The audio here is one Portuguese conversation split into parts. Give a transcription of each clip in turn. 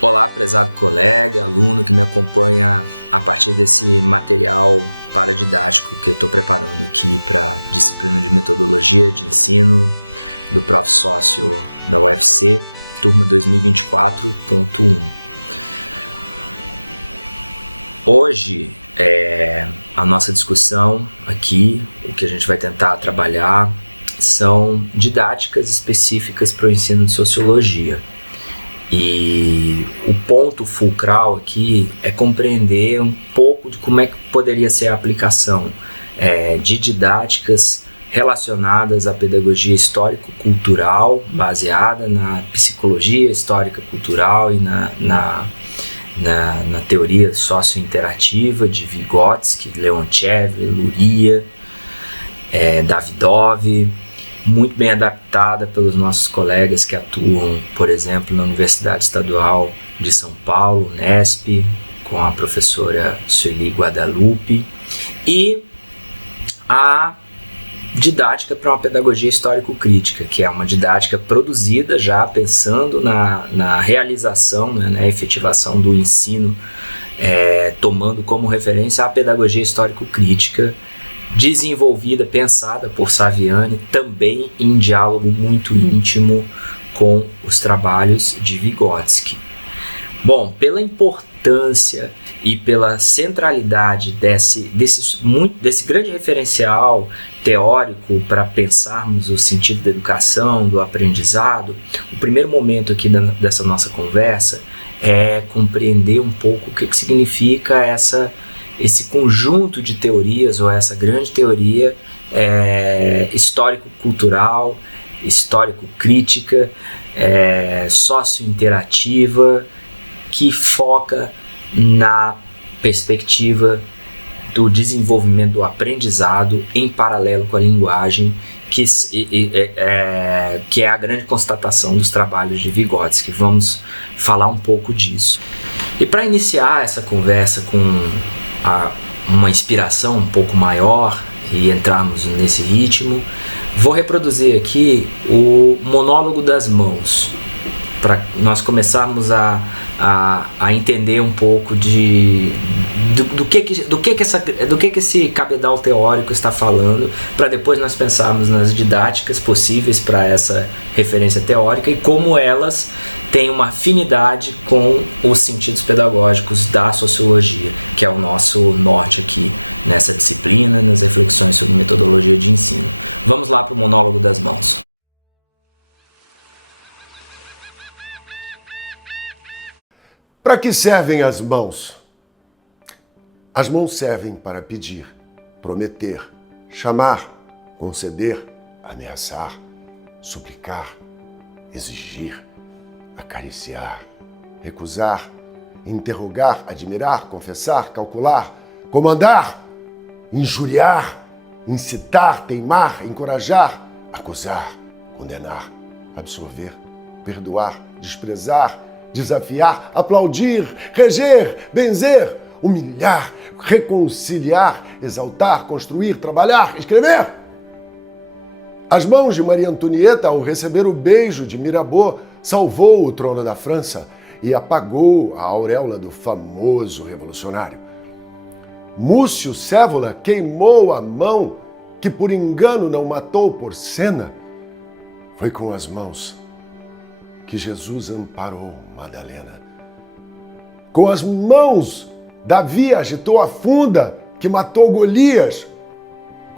Olá, prezado colega, aluno que me acompanha a partir desse material paradidático que eu estou preparando aqui para a disciplina de metodologia de ensino do Prof. Sócio da UFC, turma 2024.1. Hoje, a nossa discussão aqui, o que a gente vai tentar trabalhar são didáticas específicas para o ensino de sociologia. E o ponto fulcral aqui é compreender um pouco de como é que poderia ser a aplicação de didáticas relacionadas à pedagogia histórico-cultural, baseada na psicologia histórica-cultural e na teoria socio-interativa de Vygotsky, Leontiev, Luria, Davidov, muito bem adaptada pelos nossos colegas que atuam, por exemplo, na Universidade Estadual de São Paulo, Unesp, com a professora Sueli Guadalupe, e a didática para uma pedagogia histórico-crítica, que é uma didática produzida já pensando na realização, na efetivação do ensino, tomando como referência a pedagogia histórico-crítica, desenvolvida, pensada por Saviani, também em diálogo muito íntimo com os trabalhos de Vygotsky. Bom, pela importância e pela centralidade desse grande referencial teórico para pensarmos o sentido da educação, do aprendizado, o primeiro momento aqui dessa nossa conversa é compreender um pouco o que significa esse conjunto de teorias, ou essa grande teoria histórico-cultural, histórico-crítica, socio-interativa, que foca na perspectiva do desenvolvimento do aprendizado em paralelo com a linguagem, que é a grande constatação dos trabalhos de Vygotsky. Vamos falar um pouco disso. E para iniciar essa conversa com uma inspiração um pouco maior e entrarmos nesse ritmo, vou reproduzir aqui o monólogo das mãos, para nós começarmos a entender um pouco do que esse cabedal teórico está falando, para depois nós pensarmos nas didáticas possíveis para essa referência teórica e como elas têm uma afinidade com os sentidos pedagógicos da sociologia, que é o nosso norte aqui nessa disciplina, nas reflexões sobre metodologia de ensino. Vamos lá para o monólogo das mãos. Para que servem as mãos? As mãos servem para pedir, prometer, chamar, conceder, ameaçar, suplicar, exigir, acariciar, recusar, interrogar, admirar, confessar, calcular, comandar, injuriar, incitar, teimar, encorajar, acusar, condenar, absorver, perdoar, desprezar, desafiar, aplaudir, reger, benzer, humilhar, reconciliar, exaltar, construir, trabalhar, escrever. As mãos de Maria Antonieta, ao receber o beijo de Mirabeau, salvou o trono da França e apagou a auréola do famoso revolucionário. Múcio Cévola queimou a mão que por engano não matou Porcena. Foi com as mãos que Jesus amparou Madalena. Com as mãos, Davi agitou a funda que matou Golias.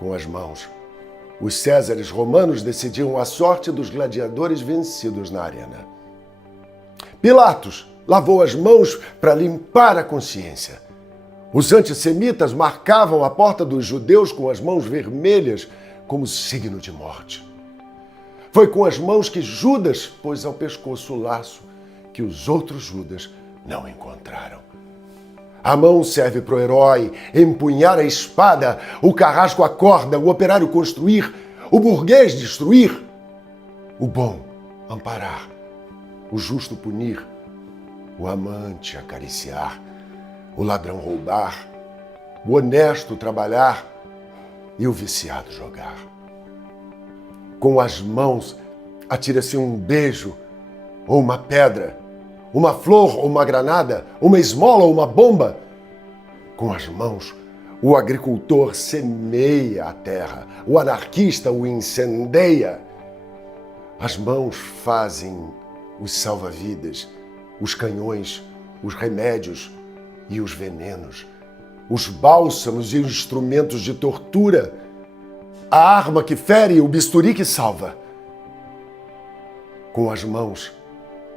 Com as mãos, os Césares romanos decidiam a sorte dos gladiadores vencidos na arena. Pilatos lavou as mãos para limpar a consciência. Os antissemitas marcavam a porta dos judeus com as mãos vermelhas como signo de morte. Foi com as mãos que Judas pôs ao pescoço o laço que os outros Judas não encontraram. A mão serve para o herói empunhar a espada, o carrasco a corda, o operário construir, o burguês destruir, o bom amparar, o justo punir, o amante acariciar, o ladrão roubar, o honesto trabalhar e o viciado jogar. Com as mãos atira-se um beijo ou uma pedra, uma flor ou uma granada, uma esmola ou uma bomba. Com as mãos, o agricultor semeia a terra, o anarquista o incendeia. As mãos fazem os salva-vidas, os canhões, os remédios e os venenos, os bálsamos e os instrumentos de tortura, a arma que fere e o bisturi que salva. Com as mãos,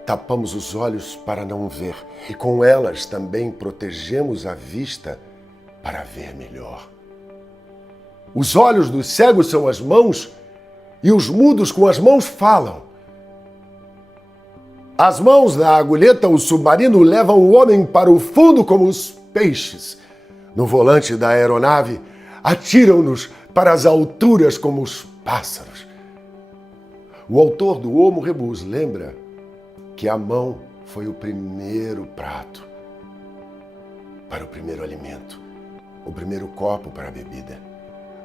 tapamos os olhos para não ver, e com elas também protegemos a vista para ver melhor. Os olhos dos cegos são as mãos, e os mudos com as mãos falam. As mãos na agulheta, o submarino levam o homem para o fundo como os peixes. No volante da aeronave, atiram-nos para as alturas como os pássaros. O autor do Homo Rebus lembra que a mão foi o primeiro prato para o primeiro alimento, o primeiro copo para a bebida,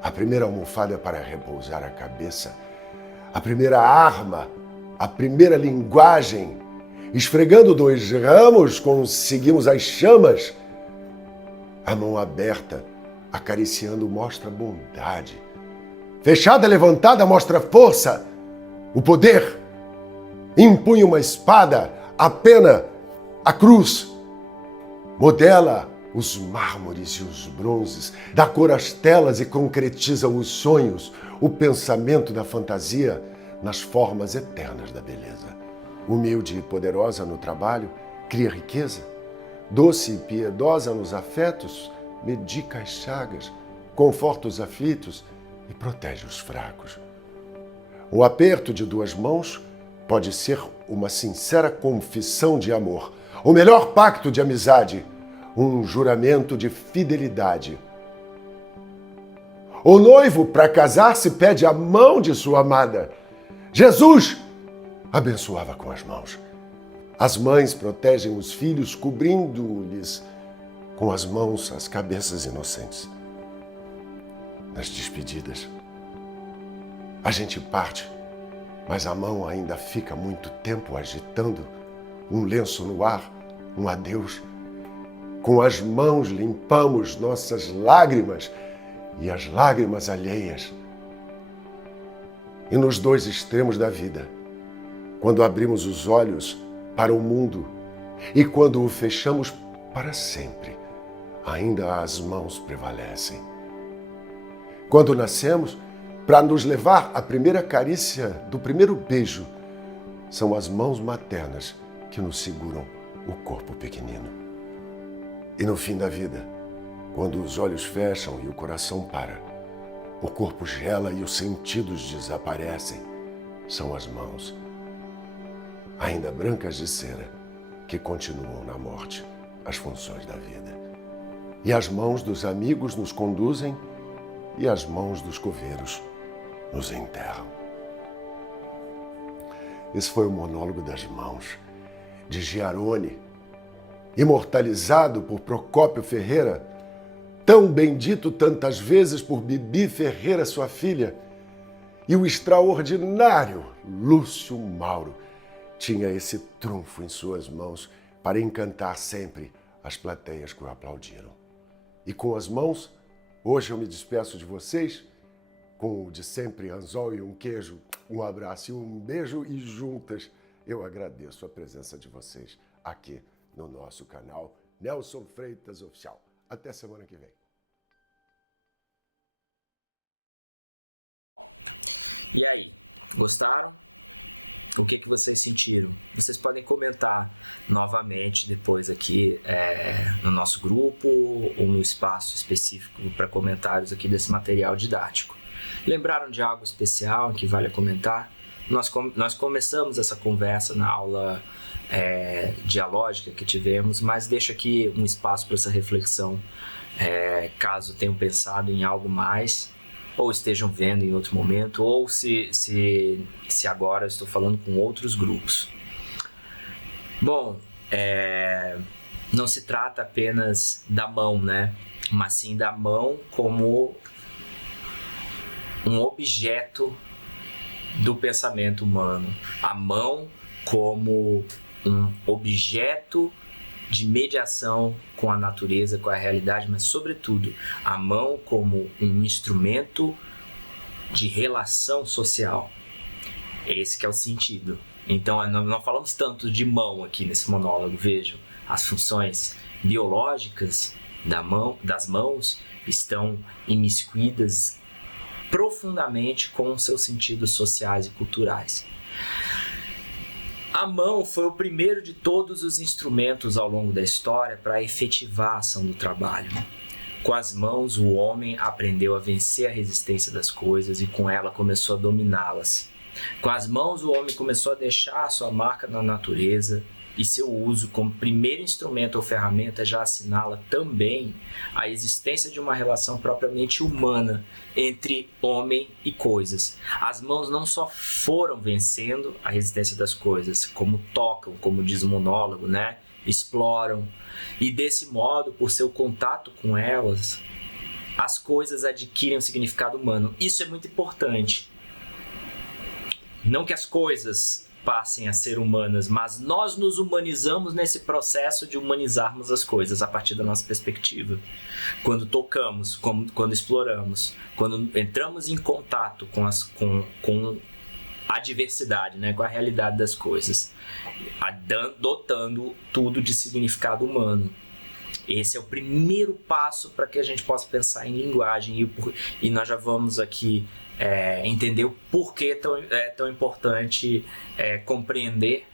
a primeira almofada para repousar a cabeça, a primeira arma, a primeira linguagem. Esfregando 2 ramos, conseguimos as chamas. A mão aberta, acariciando, mostra bondade. Fechada, levantada, mostra força, o poder. Empunha uma espada, a pena, a cruz. Modela os mármores e os bronzes, dá cor às telas e concretiza os sonhos, o pensamento da fantasia nas formas eternas da beleza. Humilde e poderosa no trabalho, cria riqueza. Doce e piedosa nos afetos, medica as chagas, conforta os aflitos e protege os fracos. O aperto de 2 mãos pode ser uma sincera confissão de amor, o melhor pacto de amizade, um juramento de fidelidade. O noivo, para casar-se, pede a mão de sua amada. Jesus abençoava com as mãos. As mães protegem os filhos, cobrindo-lhes com as mãos as cabeças inocentes. Nas despedidas, a gente parte, mas a mão ainda fica muito tempo agitando um lenço no ar, um adeus. Com as mãos limpamos nossas lágrimas e as lágrimas alheias. E nos 2 extremos da vida, quando abrimos os olhos para o mundo e quando o fechamos para sempre, ainda as mãos prevalecem. Quando nascemos, para nos levar à primeira carícia do primeiro beijo, são as mãos maternas que nos seguram o corpo pequenino. E no fim da vida, quando os olhos fecham e o coração para, o corpo gela e os sentidos desaparecem, são as mãos, ainda brancas de cera, que continuam na morte as funções da vida. E as mãos dos amigos nos conduzem e as mãos dos coveiros nos enterram. Esse foi o monólogo das mãos de Giarone, imortalizado por Procópio Ferreira, tão bendito tantas vezes por Bibi Ferreira, sua filha, e o extraordinário Lúcio Mauro tinha esse trunfo em suas mãos para encantar sempre as plateias que o aplaudiram. E com as mãos, hoje eu me despeço de vocês com o de sempre anzol e um queijo, um abraço e um beijo, e juntas eu agradeço a presença de vocês aqui no nosso canal Nelson Freitas Oficial. Até semana que vem. E aí, gostaram? O que vocês sentiram? Vocês podem comentar novamente depois aqui no nosso grupo ou no espaço específico para comentários aqui desse material didático. Lembraram de algo especial que vale a comentar? Nós começamos essa conversa na aula dialógica que tivemos, mas deixo aqui um espaço para essa reflexão, caso tenham pensado em algo mais, ou estejam vendo em outro momento, ou se agora eu estou falando com outros grupos. Bom, não se trata apenas da mão, né? Mas sim da mão como um objeto do pensamento humano. A mão como um objeto de mediação com a natureza, com a realidade, mas sobretudo a mão como um instrumento de relação social. Esse que é o sentido. Então não falamos tanto de mão aqui nesse monólogo, vejam, as funções biológicas das mãos estão imiscuídas profundamente com seus sentidos sociais e culturais. A mão foi o primeiro de todos os instrumentos ao longo da história para efetivar a ação do trabalho. Com as mãos, o homem aprendeu a vencer a resistência das coisas e com ela começou a dominá-las. Com as mãos, o homem começou a deixar a sua marca na natureza e seu uso como primeiro instrumento ou ferramenta já assinala também a existência de uma relação propriamente humana entre homem e coisas. As mãos não só foram vencendo a resistência das coisas, como tocam, como diz o monólogo, né? Exploram, e desse modo, por seu contato com elas, as coisas adquirem um significado humano. Isso é muito importante. Não que as coisas passem a ser humanas, mas nós nos humanizamos nesse processo de humanizarmos as coisas a partir da nossa perspectiva. Quando tocamos, quando exploramos, quando entramos em contato com a diversidade, né, com a realidade das coisas, dotando tudo de significado humano. Esse é o primeiro passo para que a gente possa pensar em linguagem e nós já vamos aqui entender o porquê é tão importante compreender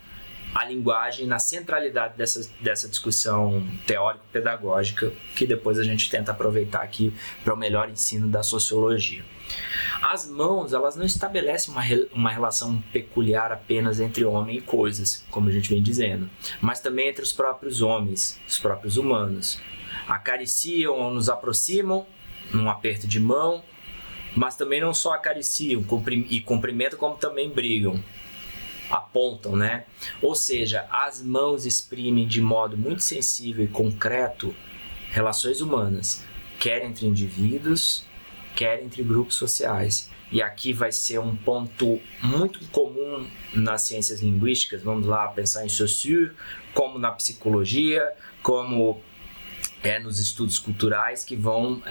a linguagem na centralidade dessa discussão teórico-pedagógica que depois a gente tenta aproveitar aqui para o melhor ensino da sociologia. As mãos, elas não estabelecem uma relação peculiar apenas entre homem e coisas, como a gente vem dizendo, mas também entre os próprios homens, os próprios humanos. Acariciam ou nos aproximam num aperto de mão, mas também não só acariciam e cumprimentam, como também brigam, apontam, né? Ou seja, as mãos exprimem de modo muito sensível e concreto relações humanas, quer entre indivíduos, quer entre grupos sociais. E aqui vai ser um ponto muito comum nas ciências linguísticas, vamos lá pensar em Saussure, como na psicologia, como nos estudos culturais que vão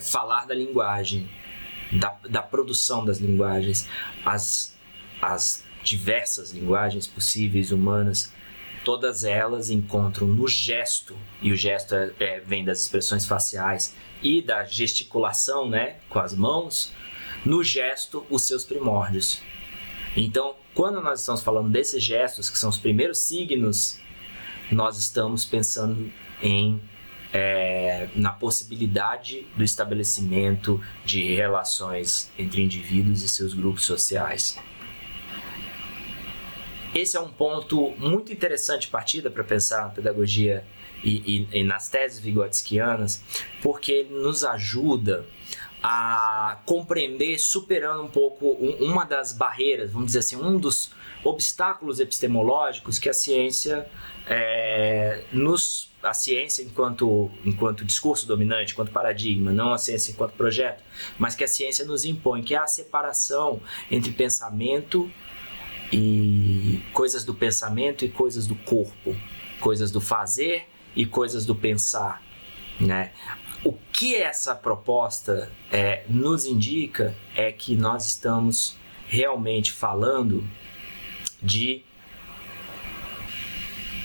falar da linguagem, da produção das linguagens, as diversas linguagens possíveis humanas, todas elas encontram no gesto, e o gesto vem das expressões faciais e da gesticulação, né, com as mãos, no gesto os seus primórdios. Então, quando nós estamos falando desses gestos, que são os primeiros signos, nós estamos pensando na possibilidade do estabelecimento de relações entre indivíduos e seus grupos sociais. Esse é um ponto muito interessante de partida para pensar na pedagogia e nas teses vigotskianas, porque ele nos ajuda a compreender, superando um pouco uma das barreiras, vamos dizer assim, um dos obstáculos epistemológicos que a ciência, a ciência enquanto discurso dominante, enquanto paradigma, não a ciência enquanto projeto, mas que a ciência nos impõe, que é a separação entre pensamento e coisas do pensamento e coisas do corpo, coisas do fazer e coisas do pensar, né? O que essa proposta nos indica é que nós estamos realmente falando de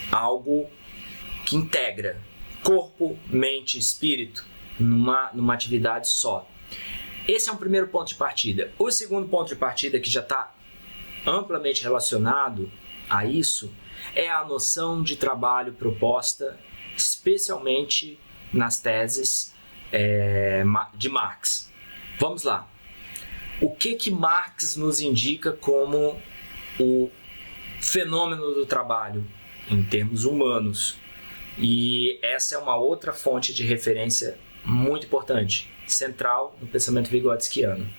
algo que integra corpo, mente e espírito numa atividade só. Esse é um primeiro ponto de partida. O segundo ponto de partida, que já está amplamente relacionado a isso, é a noção de trabalho proposta especialmente nas teses de Marx. Vamos lá. O que Marx nos indica como o fenômeno do trabalho em termos humanos? E essa é uma outra fonte de referência muito importante, central no pensamento vigotskiano.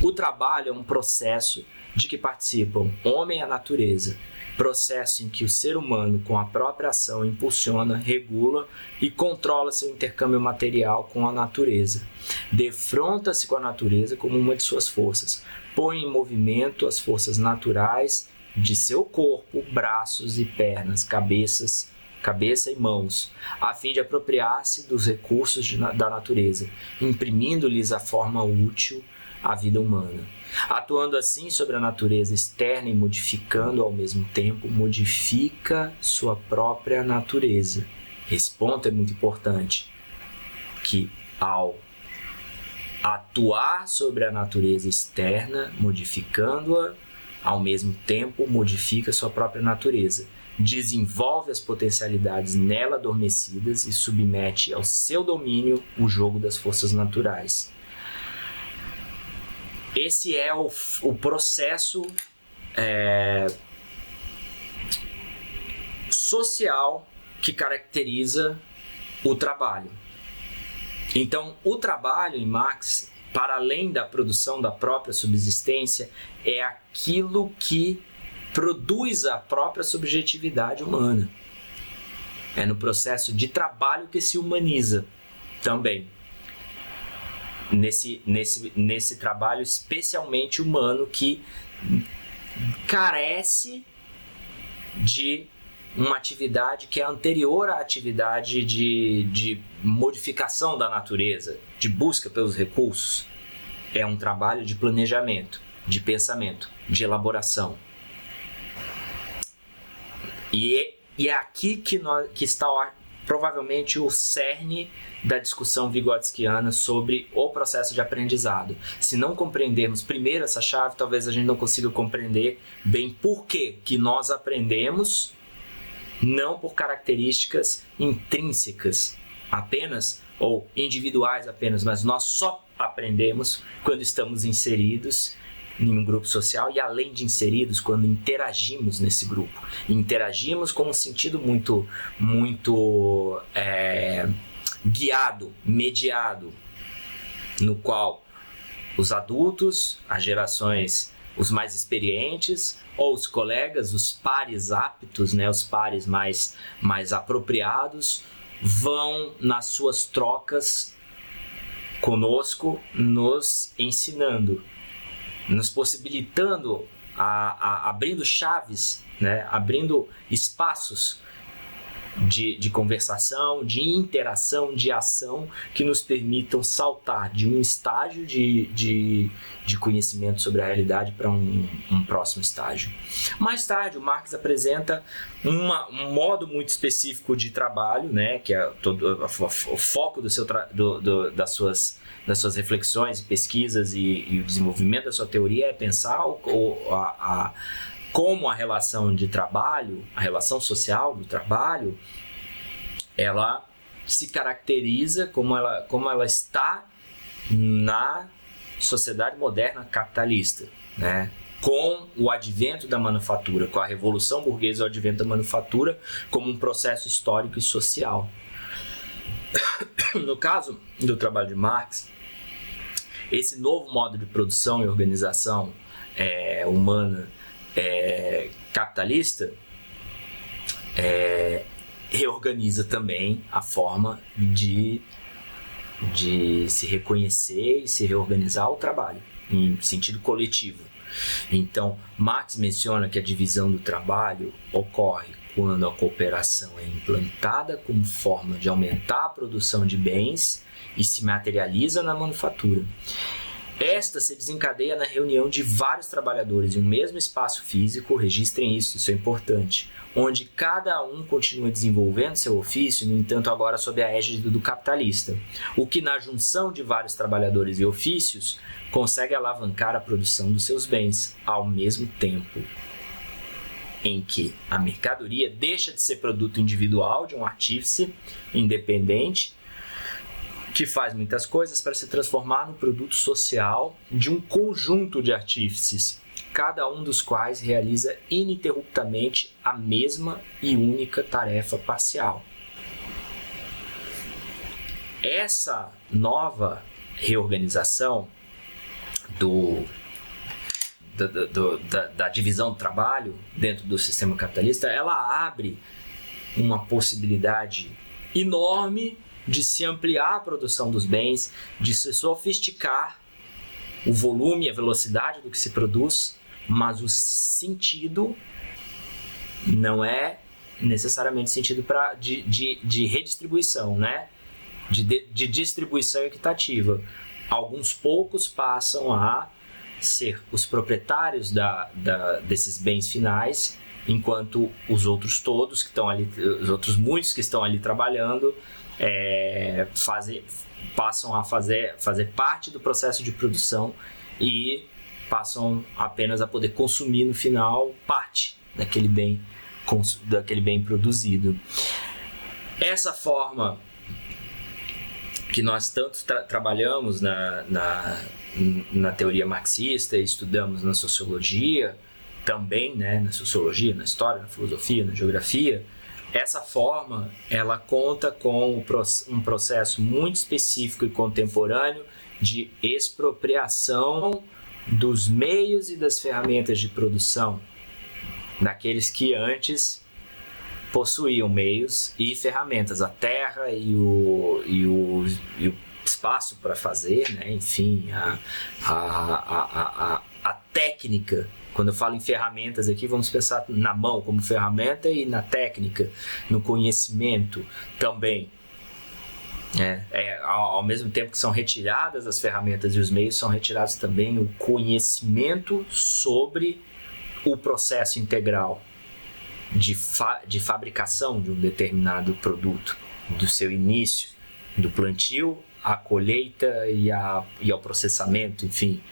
O trabalho é um processo de que participam homem e a natureza, processo em que o ser humano, com a própria ação, impulsiona, regula e controla seu intercâmbio material com a natureza. Defronta-se com a natureza como uma de suas forças, põe em movimento as forças naturais de seu corpo, braços e pernas, cabeça e mãos, a fim de apropriar-se dos recursos da natureza, imprimindo-lhes a forma útil à vida humana. Atuando assim sobre a natureza externa e modificando ao mesmo tempo, modifica sua própria natureza. Esse ponto é muito importante, que ao atuar sobre a natureza externa, modificando-a, ao mesmo tempo modifica sua própria natureza, desenvolve as potencialidades nela adormecidas e submete ao seu domínio o jogo das forças naturais. Esse é o processo social que caracteriza o trabalho. Então, o trabalho em Marx, para além da produção da própria subsistência, é aquilo que produz a própria subjetividade humana. É no processo de trabalho que se humaniza também. Nesse trabalho especialmente humano que carece de uma atividade que é anterior à atividade de modificação da natureza, de busca pelos recursos. É um trabalho de planejamento, de pensamento, de elaboração. E é aqui que está provavelmente o cerne da discussão vygotskiana sobre o processo de aprendizado. Se não compreendermos primeiro essa chave, talvez a gente não consiga compreender bem por que nós aprendemos, não por características intrínsecas apenas, ou individuais apenas, mas nós só aprendemos quando estamos inseridos em um grupo social e, além de inseridos, quando interagimos nesse grupo. Interagimos com um sentido muito guiado, mediado, no qual os adultos, as gerações, os mais experientes, ou os colegas, os pares aptos, né, os pares mais apropriados, vão nas suas trocas conosco, nos ensinando, nos possibilitando, abrindo chaves, né, abrindo espaços de conversação, de interação, de ação, que nos permitam saltar de um estágio de conhecimento sobre a realidade para um próximo estágio. Mais tarde, o Marx apresenta um modo muito específico de trabalho, né, que é o foco das suas reflexões, pesquisas e o desenvolvimento da sua teoria é pensar como a relação de trabalho, a relação social do trabalho, ela se caracteriza como ela está na sociedade moderna capitalista, né? Com o advento da manufatura, com a Revolução Burguesa, o advento da manufatura como um processo histórico e social. No caso do trabalho de Marx, esse novo modo de produção e organização humana capitalista reorganiza também a forma de se reconhecer e se reorganizar o trabalho em sentido coletivo. Então, Marx menciona que a divisão do trabalho ocorre quando a cooperação é implantada como forma de aumentar a produção de bens e se materializa na manufatura. Esta se desencadeia na reunião de vários trabalhadores em um mesmo espaço físico, registrem isso é importante, onde cada um continua desenvolvendo seu ofício, no entanto agora sob a égide do capitalista, o que na junção de vários trabalhadores e ofícios consegue alavancar a produção dos seus bens, ao mesmo tempo em que a mercadoria deixa de ser produto individual de um artífice independente, que faz muitas coisas, para se transformar no produto social de um conjunto de artífices, cada um dos quais realiza ininterruptamente a mesma e única tarefa parcial. Essa nova reorganização da divisão do trabalho dentro do sistema capitalista, ela abre uma possibilidade enorme de se ampliar a produção dos bens, de se sofisticar o volume e a velocidade do que se produz, mas o sentido não é necessariamente sentido de redistribuição, né? De distribuição equitativa. Alguns poucos passam a ser os proprietários desses bens finais, enquanto os outros todos que estão ali, os outros muitos que estão ali trabalhando, passam a fazer parte do processo de produção e passam apenas a poder consumir no final parte daquele bem produzido. Essa forma que nós tanto trabalhamos na teoria marxista e estudamos na sociologia, também, né, na sociologia, na história, na filosofia, na geografia, essa forma ela conta com um processo muito específico e contemporâneo de expropriação dos meios e das ferramentas de produção daqueles que antes possuíam meios e ferramentas, a terra e o espaço para fazer, né? Enfim, a técnica. Quando eu falo em ferramentas aqui, vamos pensar na mão como ferramenta e na técnica, no conhecimento também. Ao mesmo tempo que são retiradas as ferramentas e os meios, são retirados também o conhecimento sobre o processo integral de fabricação de um determinado produto, do seu início, do plantio à colheita e ao processamento. Enfim,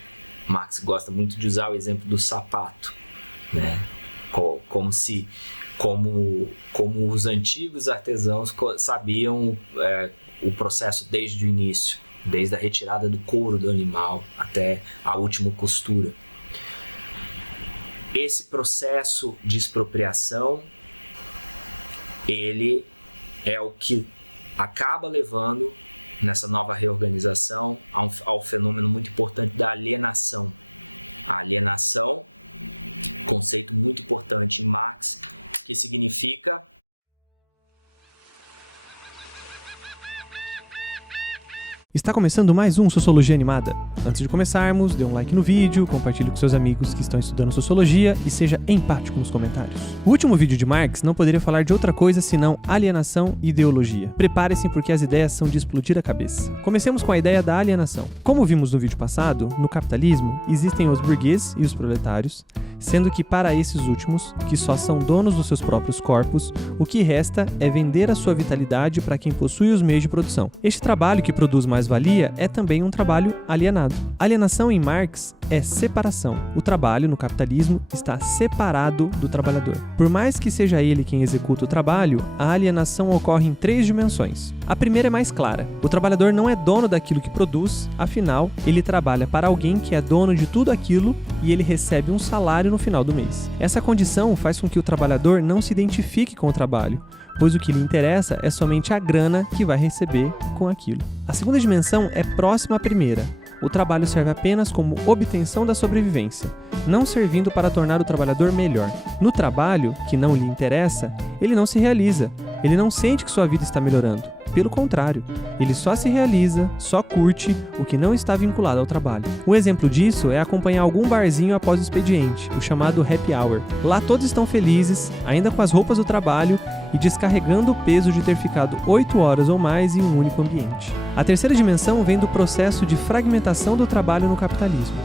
Marx gosta muito de usar o exemplo do sapato, né? Como os antigos artesãos sabiam o processo desde o início, desde a retirada do couro do animal até a última costura. Esse processo de expropriação, ele é o que acaba levando, nessa nova reorganização, ao fenômeno muito importante da alienação. A alienação, conceito muito importante em Marx, que significa Está começando mais um Sociologia Animada. Antes de começarmos, dê um like no vídeo, compartilhe com seus amigos que estão estudando Sociologia e seja empático nos comentários. O último vídeo de Marx não poderia falar de outra coisa senão alienação e ideologia. Prepare-se porque as ideias são de explodir a cabeça. Comecemos com a ideia da alienação. Como vimos no vídeo passado, no capitalismo existem os burgueses e os proletários, sendo que para esses últimos, que só são donos dos seus próprios corpos, o que resta é vender a sua vitalidade para quem possui os meios de produção. Este trabalho que produz mais-valia é também um trabalho alienado. Alienação em Marx é separação. O trabalho, no capitalismo, está separado do trabalhador. Por mais que seja ele quem executa o trabalho, a alienação ocorre em 3 dimensões. A primeira é mais clara. O trabalhador não é dono daquilo que produz, afinal, ele trabalha para alguém que é dono de tudo aquilo e ele recebe um salário no final do mês. Essa condição faz com que o trabalhador não se identifique com o trabalho, pois o que lhe interessa é somente a grana que vai receber com aquilo. A segunda dimensão é próxima à primeira. O trabalho serve apenas como obtenção da sobrevivência, não servindo para tornar o trabalhador melhor. No trabalho, que não lhe interessa, ele não se realiza, ele não sente que sua vida está melhorando. Pelo contrário, ele só se realiza, só curte o que não está vinculado ao trabalho. Um exemplo disso é acompanhar algum barzinho após o expediente, o chamado happy hour. Lá todos estão felizes, ainda com as roupas do trabalho e descarregando o peso de ter ficado 8 horas ou mais em um único ambiente. A terceira dimensão vem do processo de fragmentação do trabalho no capitalismo.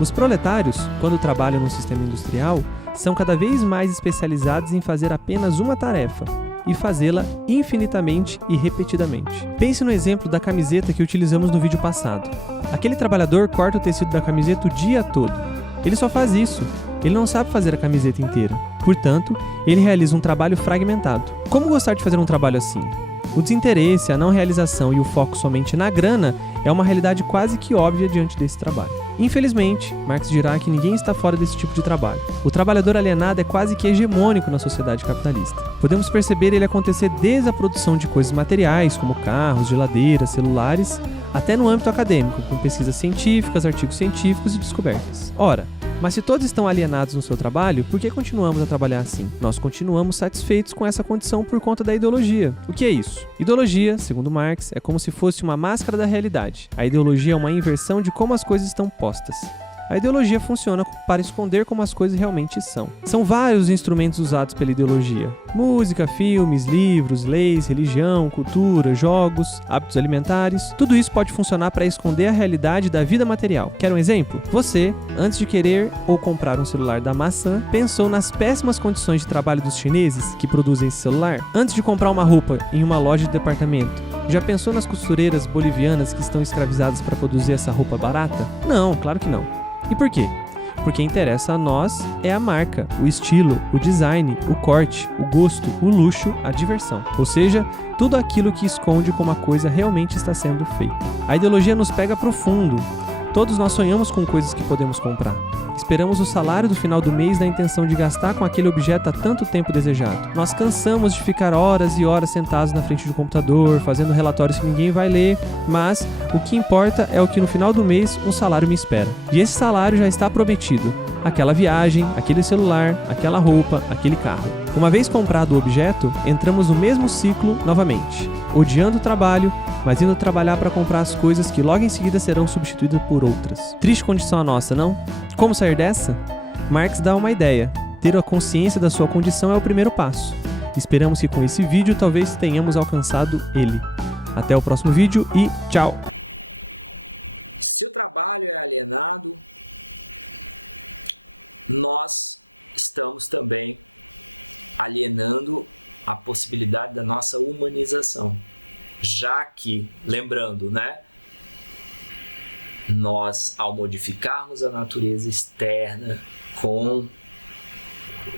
Os proletários, quando trabalham no sistema industrial, são cada vez mais especializados em fazer apenas uma tarefa, e fazê-la infinitamente e repetidamente. Pense no exemplo da camiseta que utilizamos no vídeo passado. Aquele trabalhador corta o tecido da camiseta o dia todo. Ele só faz isso. Ele não sabe fazer a camiseta inteira. Portanto, ele realiza um trabalho fragmentado. Como gostar de fazer um trabalho assim? O desinteresse, a não realização e o foco somente na grana é uma realidade quase que óbvia diante desse trabalho. Infelizmente, Marx dirá que ninguém está fora desse tipo de trabalho. O trabalhador alienado é quase que hegemônico na sociedade capitalista. Podemos perceber ele acontecer desde a produção de coisas materiais, como carros, geladeiras, celulares, até no âmbito acadêmico, com pesquisas científicas, artigos científicos e descobertas. Ora, mas se todos estão alienados no seu trabalho, por que continuamos a trabalhar assim? Nós continuamos satisfeitos com essa condição por conta da ideologia. O que é isso? Ideologia, segundo Marx, é como se fosse uma máscara da realidade. A ideologia é uma inversão de como as coisas estão postas. A ideologia funciona para esconder como as coisas realmente são. São vários os instrumentos usados pela ideologia: música, filmes, livros, leis, religião, cultura, jogos, hábitos alimentares. Tudo isso pode funcionar para esconder a realidade da vida material. Quer um exemplo? Você, antes de querer ou comprar um celular da maçã, pensou nas péssimas condições de trabalho dos chineses que produzem esse celular? Antes de comprar uma roupa em uma loja de departamento, já pensou nas costureiras bolivianas que estão escravizadas para produzir essa roupa barata? Não, claro que não. E por quê? Porque interessa a nós é a marca, o estilo, o design, o corte, o gosto, o luxo, a diversão. Ou seja, tudo aquilo que esconde como a coisa realmente está sendo feita. A ideologia nos pega profundo. Todos nós sonhamos com coisas que podemos comprar. Esperamos o salário do final do mês na intenção de gastar com aquele objeto há tanto tempo desejado. Nós cansamos de ficar horas e horas sentados na frente do computador, fazendo relatórios que ninguém vai ler, mas o que importa é o que no final do mês um salário me espera. E esse salário já está prometido. Aquela viagem, aquele celular, aquela roupa, aquele carro. Uma vez comprado o objeto, entramos no mesmo ciclo novamente, odiando o trabalho, mas indo trabalhar para comprar as coisas que logo em seguida serão substituídas por outras. Triste condição a nossa, não? Como sair dessa? Marx dá uma ideia. Ter a consciência da sua condição é o primeiro passo. Esperamos que com esse vídeo talvez tenhamos alcançado ele. Até o próximo vídeo e tchau! Se o trabalho é alienado, nós estamos também alienando a possibilidade da nossa humanização. Já que, lembrando, né? Nós, ao modificarmos a natureza externa com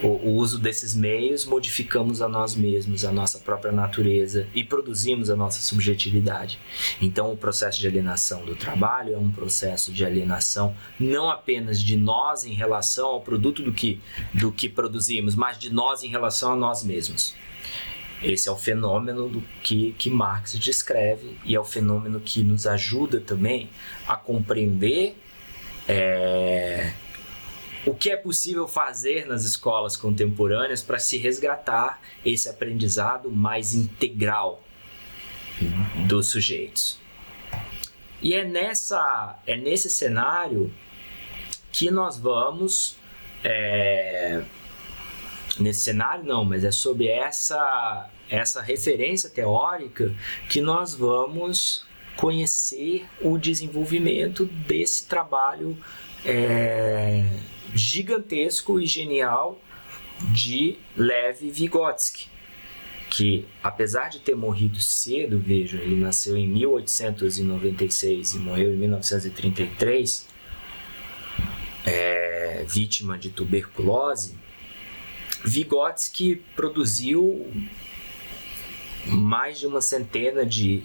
o uso desses meios, modificamos a nós mesmos, a nossa própria natureza e produzimos a nossa subjetividade. Então, o processo de alienação do trabalho é um processo de alienação não apenas de nós em relação ao produto do que produzimos, mas de nós em relação a nós mesmos. Esse é o fenômeno do que Marx descreve e é o fenômeno que nos ajuda também a compreender o que é possível fazer nas escolas contemporâneas para se resgatar esse aprendizado mais integral dos sujeitos. E é nesse cenário que nós vamos... Nesse cenário não, mas é sob essa referência teórica que nós vamos conhecer o desenvolvimento desse trabalho gigantesco e genial de Lev Vygotsky, que apesar de ter morrido cedo, vejam, ele nasceu em 1896 e morreu em 1933, vítima de tuberculose. Vygotsky produziu mais de uma centena de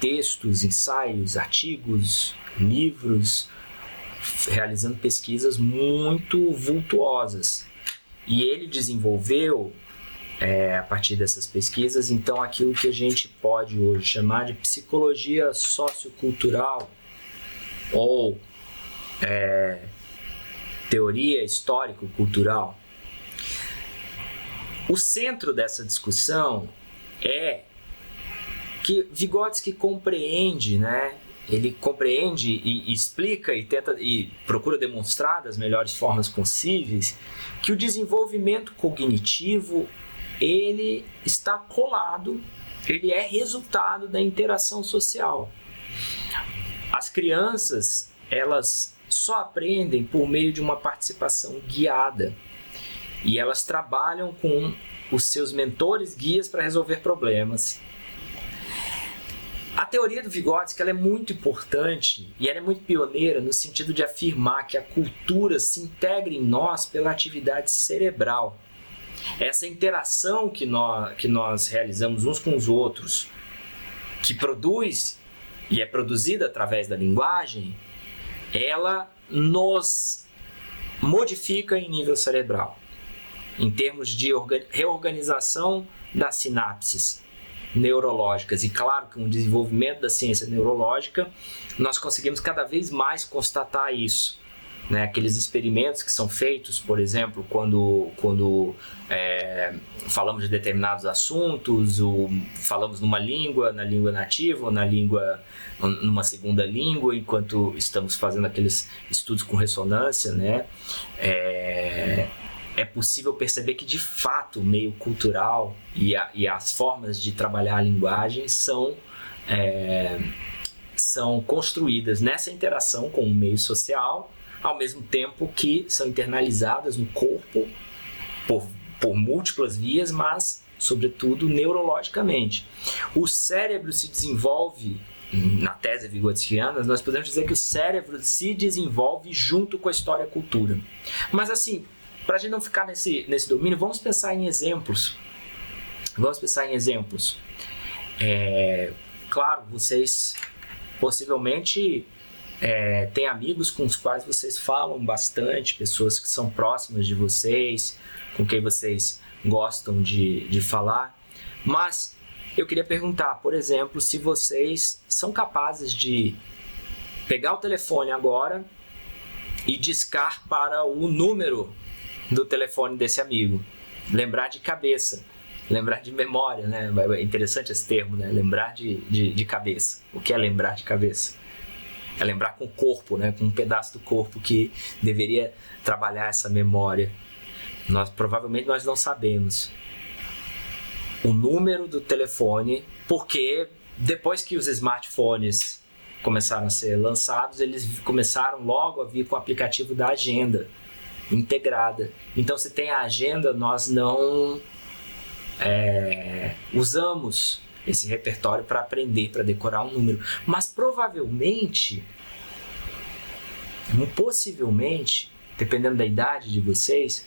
textos, ensaios, artigos, livros, realizando pesquisas muito vultuosas. E ele desenvolveu, a partir dessas pesquisas, então aquilo que a gente pode hoje chamar de psicologia sociocultural ou teoria histórico-cultural. O centro dessa discussão é que Vygotsky compreende, né? Ele compreende e explica e tenta e procura demonstrar das melhores formas possíveis que o desenvolvimento cognitivo ele está colado, ele é resultado da interação social. As crianças, elas só aprendem por meio de uma participação guiada. E elas trabalham com os seus mentores guias para resolver problemas. A teoria do Vygotsky ela é muito importante e ela é muito pioneira no sentido de afirmar que a cultura se integra em nós pela atividade cerebral. Essa interação que nós realizamos uns com os outros, que produz e é produzida através da linguagem, ela nos modifica em nível cerebral, em termos de reorganização das sinapses neurológicas. E claro que com o desenvolvimento da ciência neurológica, nós conseguimos cada vez mais constatar isso. né? Aqueles experimentos que são feitos, por exemplo, quando falamos de determinados assuntos, ou falamos numa língua, na língua nativa, ou numa segunda língua, enquanto estamos fazendo aqueles estudos com ressonância, né? É possível perceber que, de fato, o meio cultural e as formas de trabalhar a linguagem são construídas nessa interação com o meio social, ao mesmo tempo que são internalizadas no corpo por múltiplas vias, mas, sobretudo, neurologicamente. O cérebro se desenvolve, na tese vigotskiana, nós podemos dizer que o cérebro se desenvolve junto com a história e a cultura. Mas, assim, para a gente não ficar nesse domínio, vamos pensar em exemplos. Claro, vocês possivelmente têm amigos com os quais vocês falam bastante, pessoas que são próximas de vocês, com quem vocês gostam de falar. Mas eu queria perguntar, por exemplo, se vocês são capazes de pegar o telefone agora e discar para o número do telefone desse amigo, lembrar de cabeça, lembrar de memória, né? É interessante esse termo, né? Lembrar de cabeça. O que é lembrar de cabeça? É lembrar com o corpo, né? Com um pedaço do corpo que deveria trabalhar essa memória. Provavelmente nós não sabemos o número do telefone, porque depois que os smartphones começaram a ser lançados, eles começaram logo a vir com o aplicativo da agenda integrada. Então, se tem a agenda, nós não usamos esse repertório para aprender, para decorar um número. Mas provavelmente, possivelmente, dependendo da idade de vocês,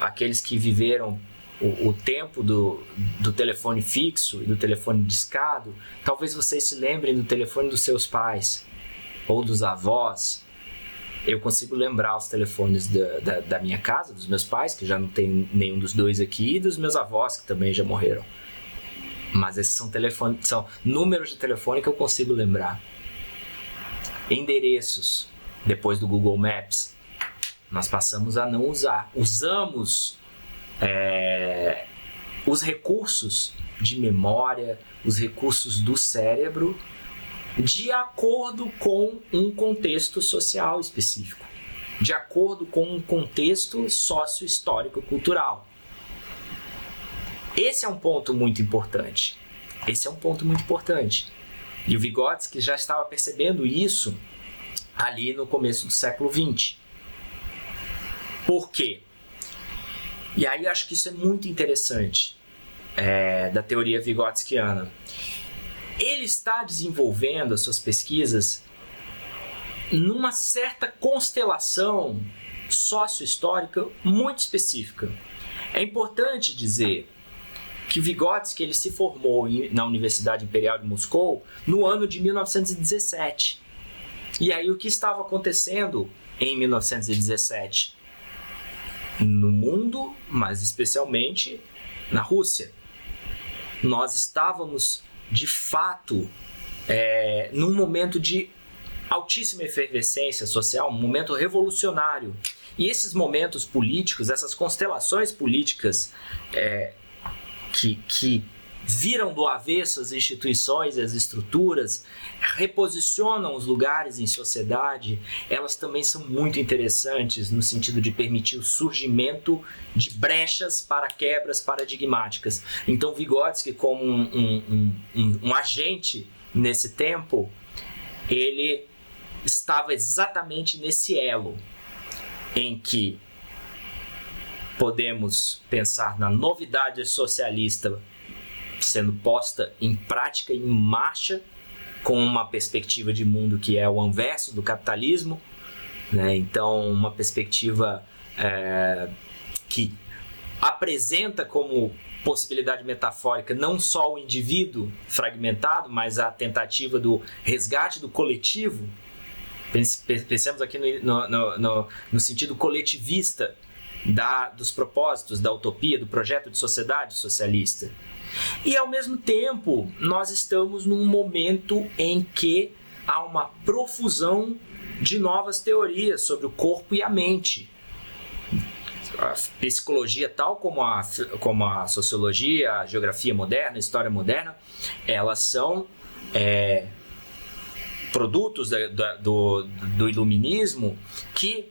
aqueles que viveram o tempo do telefone fixo e do telefone discado, talvez vocês se lembrem do telefone dos seus pais ou dos avós. Eu consigo lembrar os telefones da minha casa, dos meus pais, que já não tem nenhum dos dois aqui, e dos meus avós, que também já morreram. Mas esses são números de telefone que eu consigo lembrar. Endereços, depois do Google Maps, nós passamos a não usar. Usamos os recursos de memória, os recursos do cérebro, de acordo com um contexto social específico, de acordo com um contexto sócio-histórico-cultural. Esse é um ponto muito importante. E o Vygotsky já estava percebendo isso ali no começo do século XX. Por quê? E aí acho que isso é muito interessante da teoria vygotskiana. Ele está desenvolvendo as suas pesquisas numa certa constelação sócio-histórica muito específica. É importante dizer que o Vygotsky ele se formou na Universidade Imperial de Moscou no ano de 1917. E aí o que estava acontecendo em 1917? No mundo, mas especialmente na Rússia. Nós estávamos, de fato, num momento de altíssima efervescência social, um momento revolucionário. E esses momentos políticos, essas constelações políticas que viram do avesso as instituições e as estruturas, reposicionam os lugares em sociedade, elas também são muito interessantes no sentido de permitir o surgimento de brechas para quebras paradigmáticas. Então Vygotsky, como um agente nesse tempo, ele estava exatamente nesse elo em que podemos pensar na novidade socialista sendo posta em prática, em marcha, com uma perspectiva de mundo que é o anverso do capitalismo, né? Então uma perspectiva que apresenta como possibilidade metafórica não só o indivíduo fragmentado, mas a tentativa do resgate do coletivo. Pensemos aqui no sentido coletivista dos propósitos, da utopia, do projeto de sociedade socialista. E ao mesmo tempo nós estamos num momento em que há uma profusão de novas teorias sobre o corpo e a mente. A psicologia, tal como a sociologia, a geografia moderna, a história moderna, elas são produtos do iluminismo que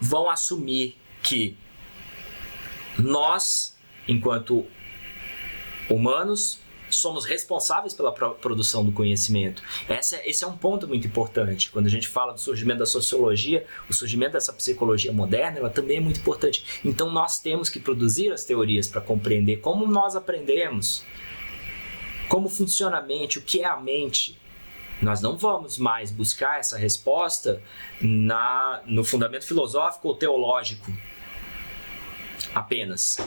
vão assumir que nós, enquanto humanos, somos responsáveis pela produção do conhecimento. Esse é um ponto muito importante. Quando a gente fala do surgimento da sociologia, o surgimento dessa psicologia moderna, ela também é muito importante. Então nós temos que produzir as teorias para compreender como nós aprendemos, como funciona a mente, o que é a mente. Nós não vamos mais buscar essa resposta no fundamento filosófico ou teológico apenas.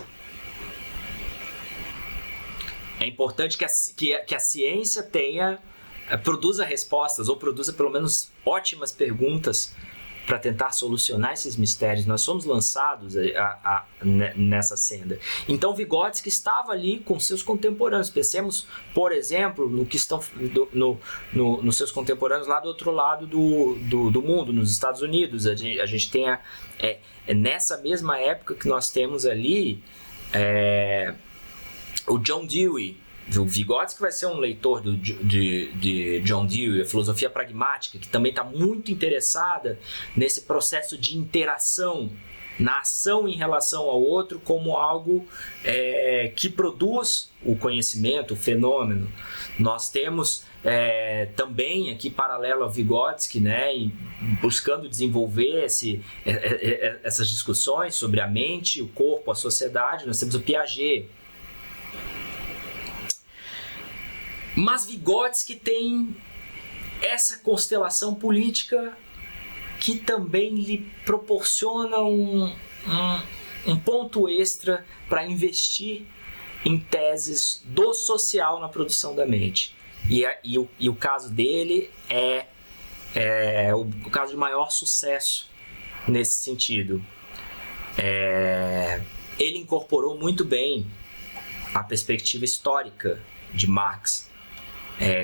É importante que a ciência produza respostas, ou produza pelo menos ótimas perguntas para tentar solucionar esses mistérios. Nós somos lançados nessa senda. Então Vygotsky estava ali com seus contemporâneos. Pensemos, por exemplo, no que estão nos seus contemporâneos lá do outro lado do mundo, nos Estados Unidos. A gente tem nessa mesma época que nós temos ali o John Dewey. O Vygotsky vai ser um leitor de John Dewey, a filosofia pragmática, que também está muito interessada nesse processo de interação, na ação em relação ao outro, como algo que produz o conhecimento, o fenômeno. Nós temos também aqui, paralelo a Vygotsky, né, e buscando desenvolver essas discussões sobre a mente, o corpo, a sociedade, nós temos o Piaget. Mas Vygotsky tem essa constelação política que também lhe proporciona um ponto extra para investir em teses do social na produção da mente. E o caso dele é o caso de maior sucesso nesse sentido. Ele incorporou muito bem a perspectiva histórica de Marx,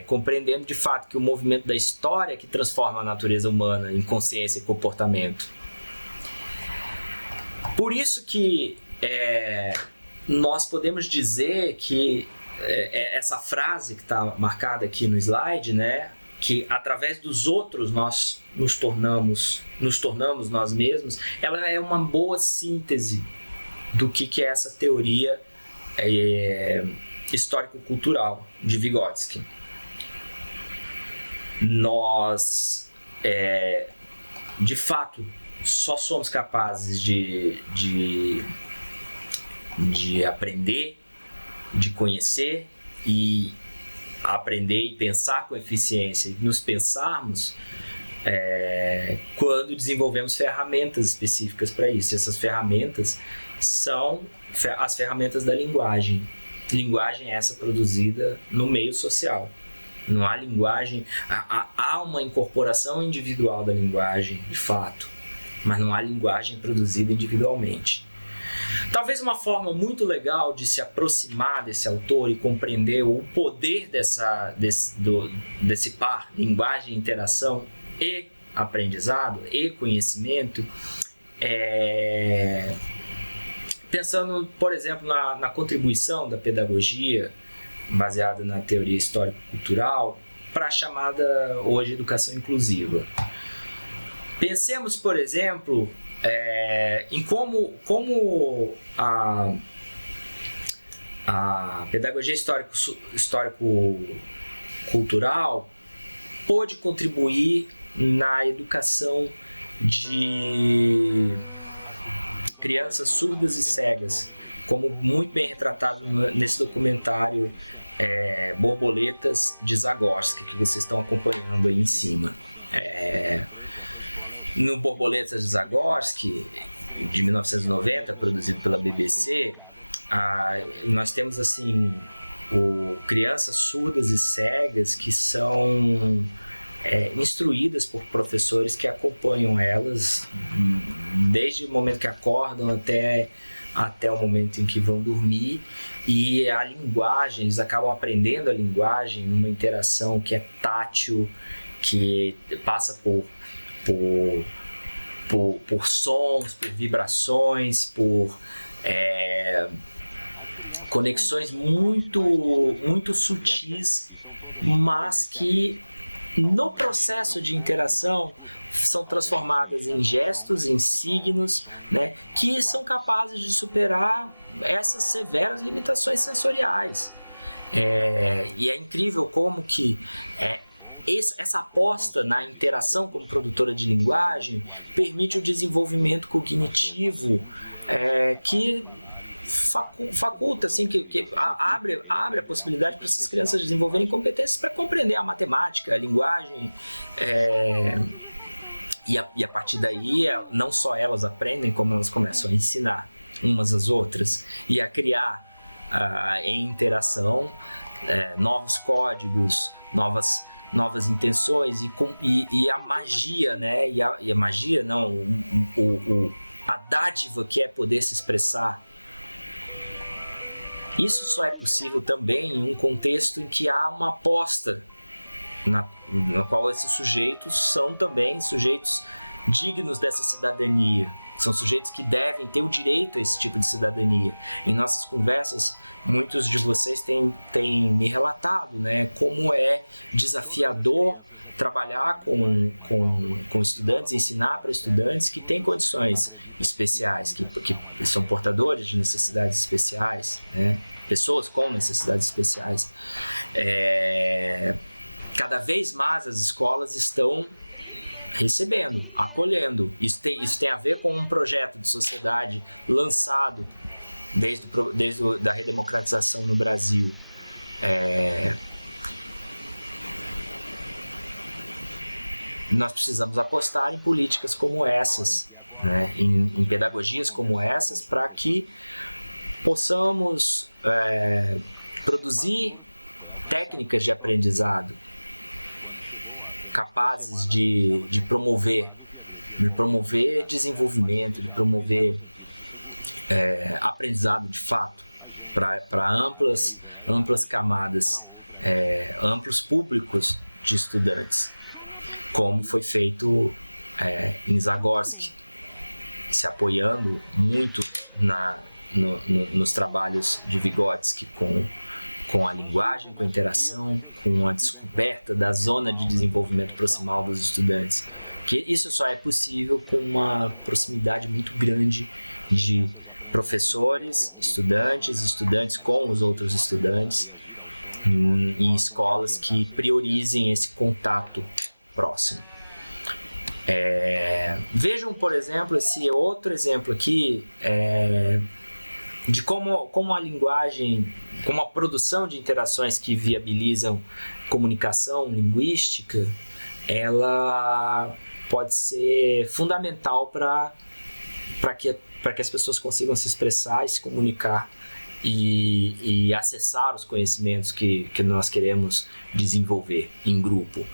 compreendendo de fato que o movimento da história é que transforma a natureza humana em consciência e comportamento. Por isso que nós podemos dizer que essa frase que está marcada aqui no slide, né, que através dos outros nós nos tornamos nós mesmos, ela é uma boa síntese do que é essa teoria histórico-cultural de Vygotsky. Nós, de fato, só somos capazes de aprender, de conhecer e aprender e pensar com eficiência, e nos pensarmos quando desenvolvemos ferramentas específicas para isso. E essas ferramentas são as ferramentas da linguagem. Linguagem essa produzida no meio social. Não há linguagem, há uma incorporação individual da linguagem, de fato, mas não há linguagem produzida individualmente. Talvez uma forma muito legal de se aproximar desse autor e compreender o poder desse par, linguagem, interação e aprendizado e conhecimento, pensando, por exemplo, na contribuição da pedagogia baseada na teoria histórico-cultural para a chamada hoje educação inclusiva. Pensemos, por exemplo, em como a pedagogia histórico-cultural pôde contribuir na educação de crianças surdas e cegas, como muito bem retratado nesse documentário Borboletas de Zagorski, que vocês estão acompanhando aí em cima. No Borboletas de Zagorski, de 1990, produzido pela BBC, nós temos assim crianças surdas e cegas que são instruídas por professores que acompanham elas desde o momento que acordam até o momento em que vão dormir, e a linguagem, eles acabam aprendendo a linguagem numa interação que é tátil, que passa por por sons, por vibrações, por conexões muito sutis, mas que no processo de interação são transformadas em gestos, em signos, né, que são capazes de superar essas severas limitações sensoriais. E é incrível como que essa aposta na interação como produtora de linguagem permite o desenvolvimento cognitivo que faculta, assim, que abre a possibilidade para essas crianças desenvolverem competências para compreender a matemática, a linguagem, e a partir daí não só elas aprendem, como elas começam a ensinar umas às outras e a criar em interação novos códigos, novas intenções e a magia, né? E a magia, não, a dádiva que é poder se expressar. Isso só é possível também em um contexto em que há uma aposta na qual esses sujeitos são também sujeitos dignos dessa cidadania. São sujeitos que devem ter o direito a esse tipo de cidadania. Em nossas conversas, muitos de vocês têm me relatado, né, como é desafiador trabalhar com estudantes, ensinar para estudantes que têm condições especiais, que são portadores de necessidades especiais, né? Pessoas com necessidades especiais. Cada vez mais as escolas estão recebendo, acolhendo. Isso tem a ver com um projeto de sociedade lançado desde a redemocratização no Brasil. Nós precisamos apostar em políticas como essas, né? em pedagogias como essas, para que possamos produzir técnicas de aprendizado capazes de promover desenvolvimento, de promover aprendizado de fato para amplas camadas, amplos públicos de estudantes, como foi feito em Zagorski, se apoiando muito nos trabalhos de Vygotsky com a linguagem, com a interação, com a descoberta da zona de desenvolvimento proximal dos estudantes. Que isso só é possível com uma proximidade muito grande de professores, estudantes com os outros estudantes, em escolas que priorizem esse contato próximo. Vejam, por exemplo, esse outro exemplo aqui de como a linguagem, como a produção de interações que viabilizam comunicação linguística, ela pode ser fundamental para que as pessoas consigam se expressar e se comunicar e acessar os conhecimentos que nós queremos desenvolver em grupo.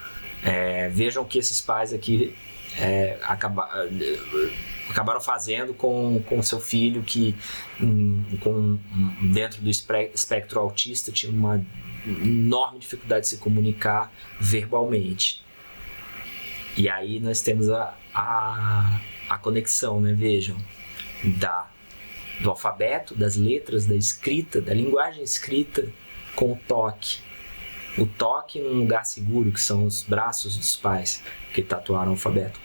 Vejam que esses pais aqui acabaram fazendo com seu filho, que dentro do espectro autista tinha uma enorme dificuldade de se comunicar verbalmente. E aí nós temos a conexão, né? Vejam, do alfabeto, das letras, da escrita, da linguagem escrita com o toque. O toque num lugar seguro, que são os braços dos pais que tatuaram o alfabeto.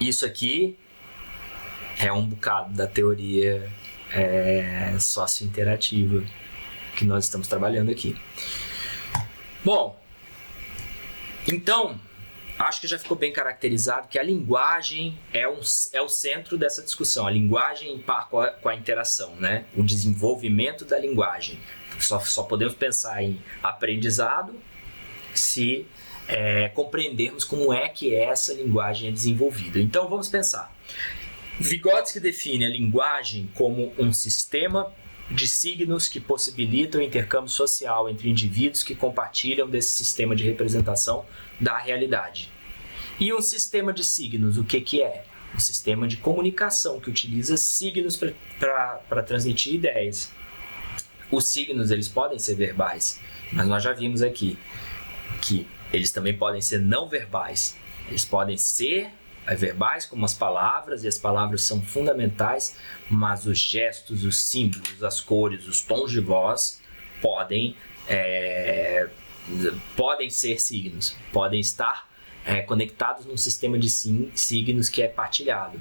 Isso aqui é um bocado da teoria sócio-interativa que nós estamos trabalhando aqui. Bom, então, acho que já ficou bem caracterizado que a linguagem é o centro dessa discussão. A linguagem em par com a interação, né? O desenvolvimento da linguagem. Só podemos pensar em aprendizado se compreendermos como é que essa linguagem é desenvolvida. Então vamos pensar. Vygotsky define a linguagem como um sistema de signos que possibilitam o intercâmbio social entre indivíduos que compartilham desse sistema de representação da realidade. E um sistema de signos, o que é? Um sistema de comunicação que utiliza signos para transmitir ideias. Os signos, eles podem ser verbais, mas nós já vimos aqui que eles também podem ser não verbais. Eles podem ser verbais, como as palavras, e as palavras são fundamentais, mas os gestos, os símbolos, as cores, os tons de voz podem ser signos, podem estar conectados num sistema de signos que é partilhado.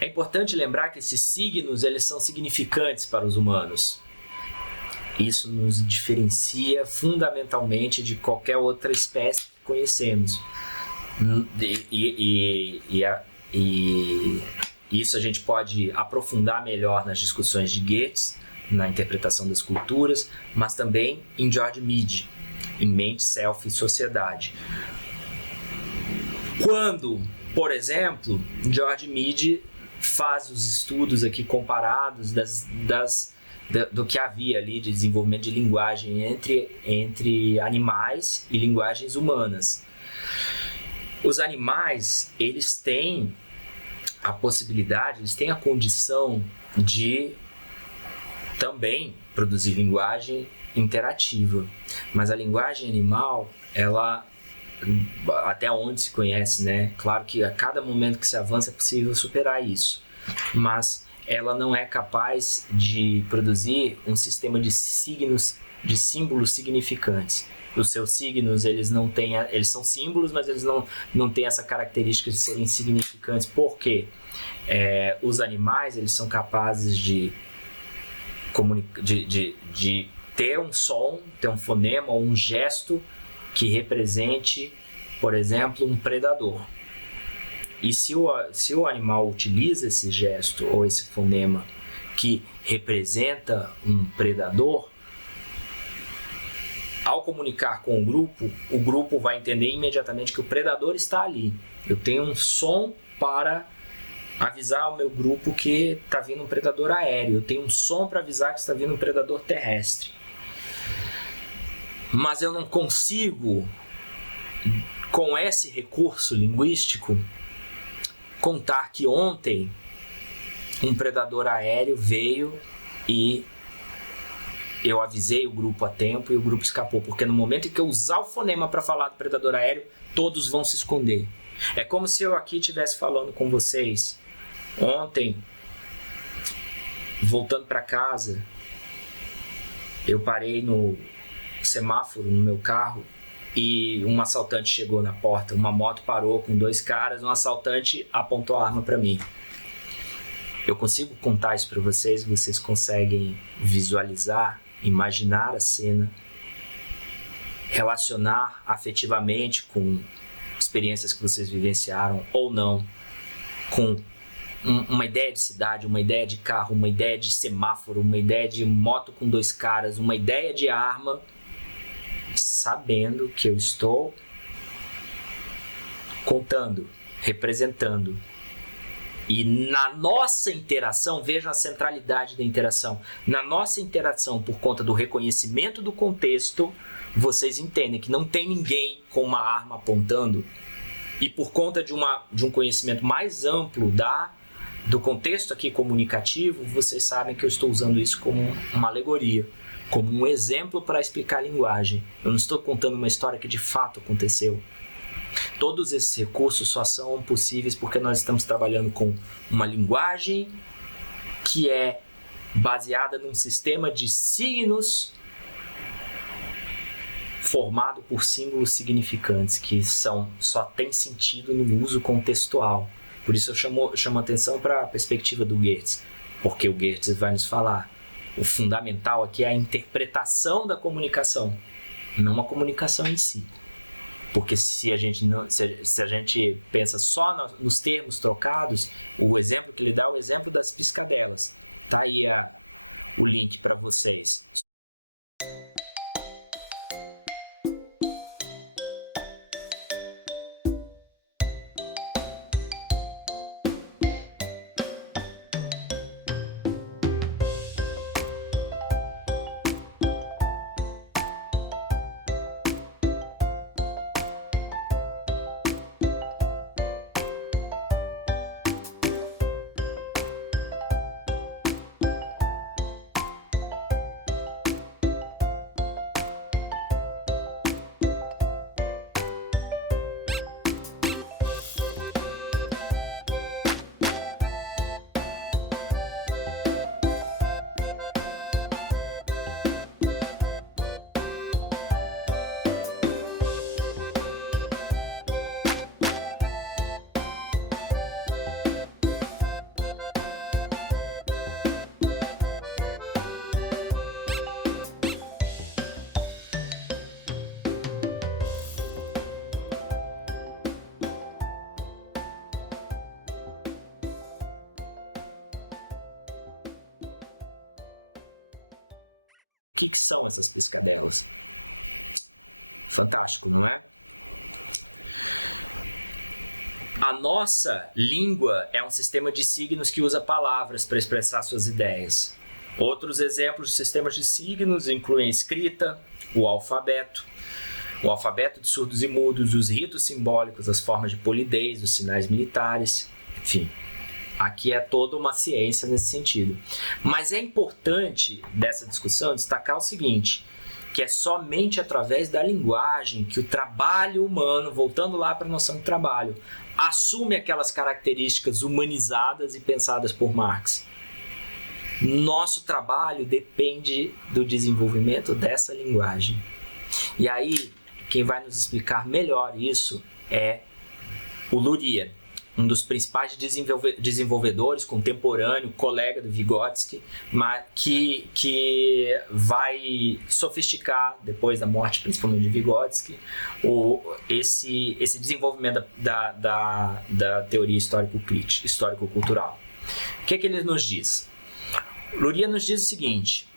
É importante lembrar que esses signos, eles são significantes para os humanos. Isso nos diferencia fundamentalmente de qualquer outra espécie que conhecemos. E isso a gente pode aprofundar melhor nas discussões de Goethe, na interpretação das culturas, mas também em George Mead, em Mente, Self e Sociedade. Quando, por exemplo, George Mead faz os estudos aqui comparados do que havia ali de desenvolvimento de linguagem entre animais e linguagens humanas. Os animais, eles têm a possibilidade, eles têm a condição de também produzir linguagem interativa, mas a linguagem animal, ela, até onde se conhece, né? Claro que a cada momento que se avança é possível superar isso, mas ela não é capaz de produzir um sistema de signos, de símbolos significantes. Os seus signos, eles são símbolos, mas eles não têm essa característica de serem significantes. Por quê? Os animais, eles são capazes de ter um som, ter um fonema ou um gesto que represente, por exemplo, um predador. E se o animal utiliza esse gesto ou esse fonema que representa um predador, ao comunicar com o grupo vai entender imediatamente que o predador está ali. Eu tenho um som para avisar ao meu grupo que está vindo um predador aéreo. Eu tenho um som para avisar que está vindo um predador terrestre. Mas eu não consigo, com esse recurso linguístico, contar que ontem um predador aéreo veio e eu avisei o grupo a tempo e o grupo escapou, porque no momento em que eu usar o fonema para falar do predador aéreo, todos vão se esconder. É como se eu aqui estivesse falando com vocês ontem, voltando para casa, eu parei no semáforo no meu carro e um assaltante chegou na porta, uma moto parou com 2 caras, um assaltante apontou a arma para mim. Eu consigo contar isso para vocês, vocês conseguem visualizar, imaginar a cena, relacionar afetivamente com experiências que vocês vivenciaram ou não, com uma ideia de cidade, uma ideia de carro, uma ideia de semáforo, uma ideia de moto com 2 caras, uma ideia de arma, sabendo que eu estou contando, representando. E na nossa interação, veja a centralidade da interação, na nossa interação, por conta do reconhecimento do contexto, vocês entendem que não tem ninguém com uma arma apontando, e por conta de um conhecimento mais amplo do contexto aqui comunicativo, vocês sabem que eu estou usando isso como uma alegoria, como um exemplo para explicar a linguagem. Eu não estou contando uma história que de fato aconteceu. Todos esses recursos só são possíveis porque nós estamos trabalhando com uma linguagem que é baseada num sistema de signos formado por símbolos significantes que só tem sentido no uso contextual. Por isso eu chamo atenção para a perspectiva do Goethe, porque o Goethe vai nos falar o fundamental aqui é a interpretação da comunicação, não a comunicação em si. Porque se a gente pensa só nos termos trocados, o exemplo que ele dá é o exemplo das piscadelas. Tá aí o link para vocês. que são essas piscadelas? Fantástico, não é? A nossa língua é um sistema de signos que usa palavras para expressar suas ideias. Outros exemplos de sistemas de signos incluem a escrita, o alfabeto de surdos e mudos, os ritos simbólicos, as formas de polidez, os sinais militares, enfim. Aqui é toda uma ciência nesse sentido. Mas é importante dessa discussão destacar o seguinte, que é somente através da linguagem que o trabalho humano, voltando lá para a noção de trabalho, assume aquelas características humanizadas e pensadas por Marx. Nosso trabalho depende do desenvolvimento dessa linguagem. E aí, quem vai nos explicar melhor isso é o Luria, um dos principais desenvolvedores, contemporâneo, colega do Vygotsky, que vai sofisticar, depois da morte principalmente de Vygotsky, esse desenvolvimento da teoria histórico-cultural. O que ele nos diz? Luria nos diz o seguinte,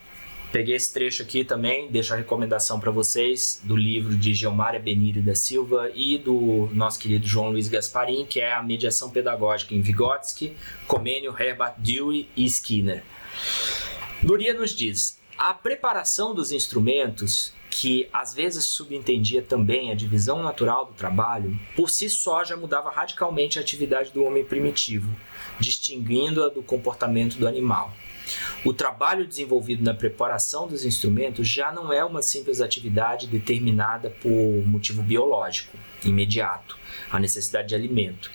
peguei esse trecho aqui também, deixo a recomendação para vocês do livro de Gilmária Benírio da Silva e do nosso querido João Luiz Gasparin, que é a mediação pedagógica em Vygotsky, Comênio, Herbert Dewey e Skinner. Luria nos diz, a preparação dos instrumentos, que às vezes subentendia também a divisão natural do trabalho, por si só já mudava radicalmente a atividade do homem primitivo, distinguindo-a do comportamento do animal. O trabalho desenvolvido na preparação dos instrumentos já não é uma simples atividade determinada por motivo biológico, imediato, a necessidade de alimento.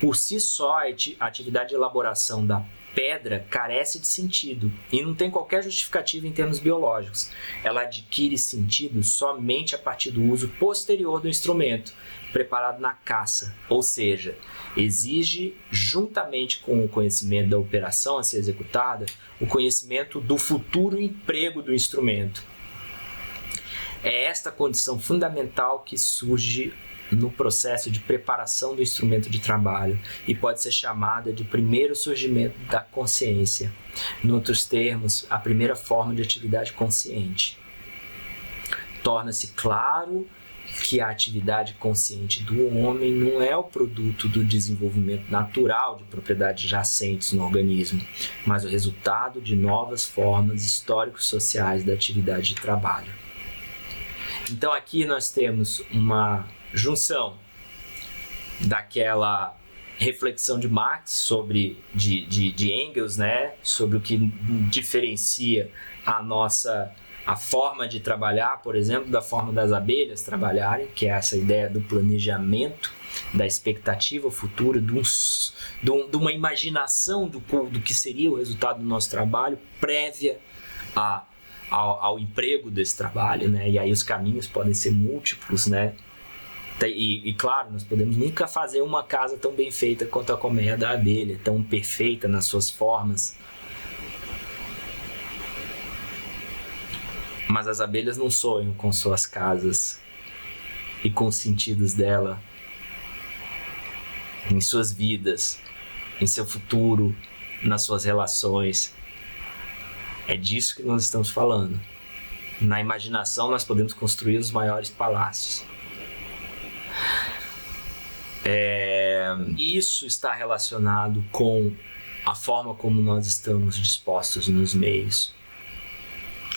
Por si só, a atividade de elaboração da pedra carece de sentido e não tem qualquer justificativa em termos biológicos. Ela adquire sentido somente a partir do uso posterior do instrumento, preparado na caça, ou seja, exige, juntamente com o conhecimento da operação a ser executada, o conhecimento do futuro emprego do instrumento. É esta condição fundamental que surge no processo de preparação do instrumento de trabalho e pode ser chamada de primeiro surgimento da consciência. Em outros termos, a primeira forma de atividade consciente. Torna-se claro que a atividade consciente do homem não é o produto do desenvolvimento natural de propriedades jacentes no organismo, mas o resultado de novas formas históricos-sociais da atividade de trabalho. Então aqui nós temos uma junção daquela reflexão de Marx de Engels, né, sobre o que diferencia a forma de trabalhar, por exemplo, da forma das abelhas trabalharem, que é essa ideia do planejamento, da expectativa futura, de uma imaginação do que seria o resultado do nosso trabalho prévia ao emprego desse trabalho, né? E aí os caminhos podem ser múltiplos, né? E claro, nós podemos nunca fazer uma casa tão bem feita quanto a colmeia da abelha, tão perfeita nas suas formas. Mas as abelhas não sonham com suas casas e com os sentidos dela, em suas vidas, em seu futuro, nas suas relações. É disso que nós estamos falando. Na imaginação nós podemos construir os maiores palácios. Isso está relacionado com a forma como nós estamos dispostos nos meios.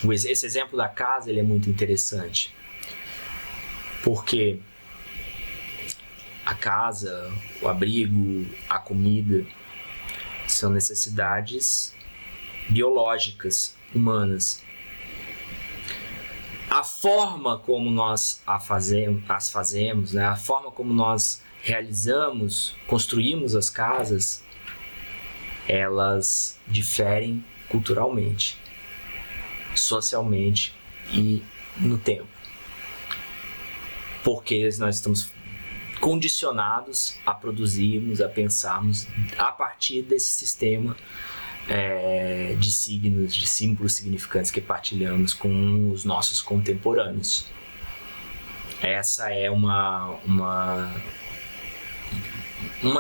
Esse exemplo da casa ele é muito interessante, porque a casa, o abrigo, a comida são necessidades biológicas, humanas. A forma como nós as fazemos, né? A forma como nós realizamos, construímos as casas, elas diferem culturalmente, socialmente e no tempo, porque nós estamos condicionados a produzirmos, a pensarmos a partir desse sistema de signos, de símbolos significantes que partilhamos com os nossos contemporâneos. Essa é uma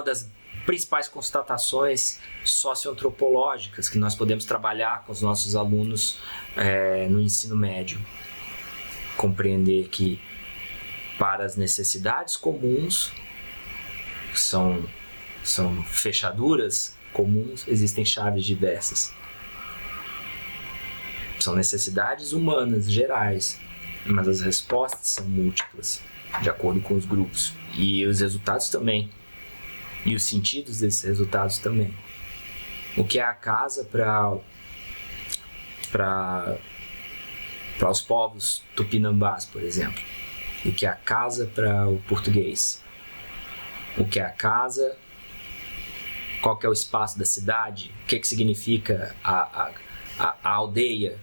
das principais constatações socioantropológicas que nós podemos trabalhar com os nossos alunos no ensino médio. Compreender que para as necessidades comuns, que são fechaduras comuns, existem chaves diversas. São necessidades humanas gerais, mas as respostas são múltiplas, de acordo com os grupos. E os resultados também. E os sentidos desses resultados também. O que é a casa para os povos tupinambás, por exemplo? O que é a casa para o português? O que é a casa? Qual que é o espaço da cidade? O que significa a aldeia?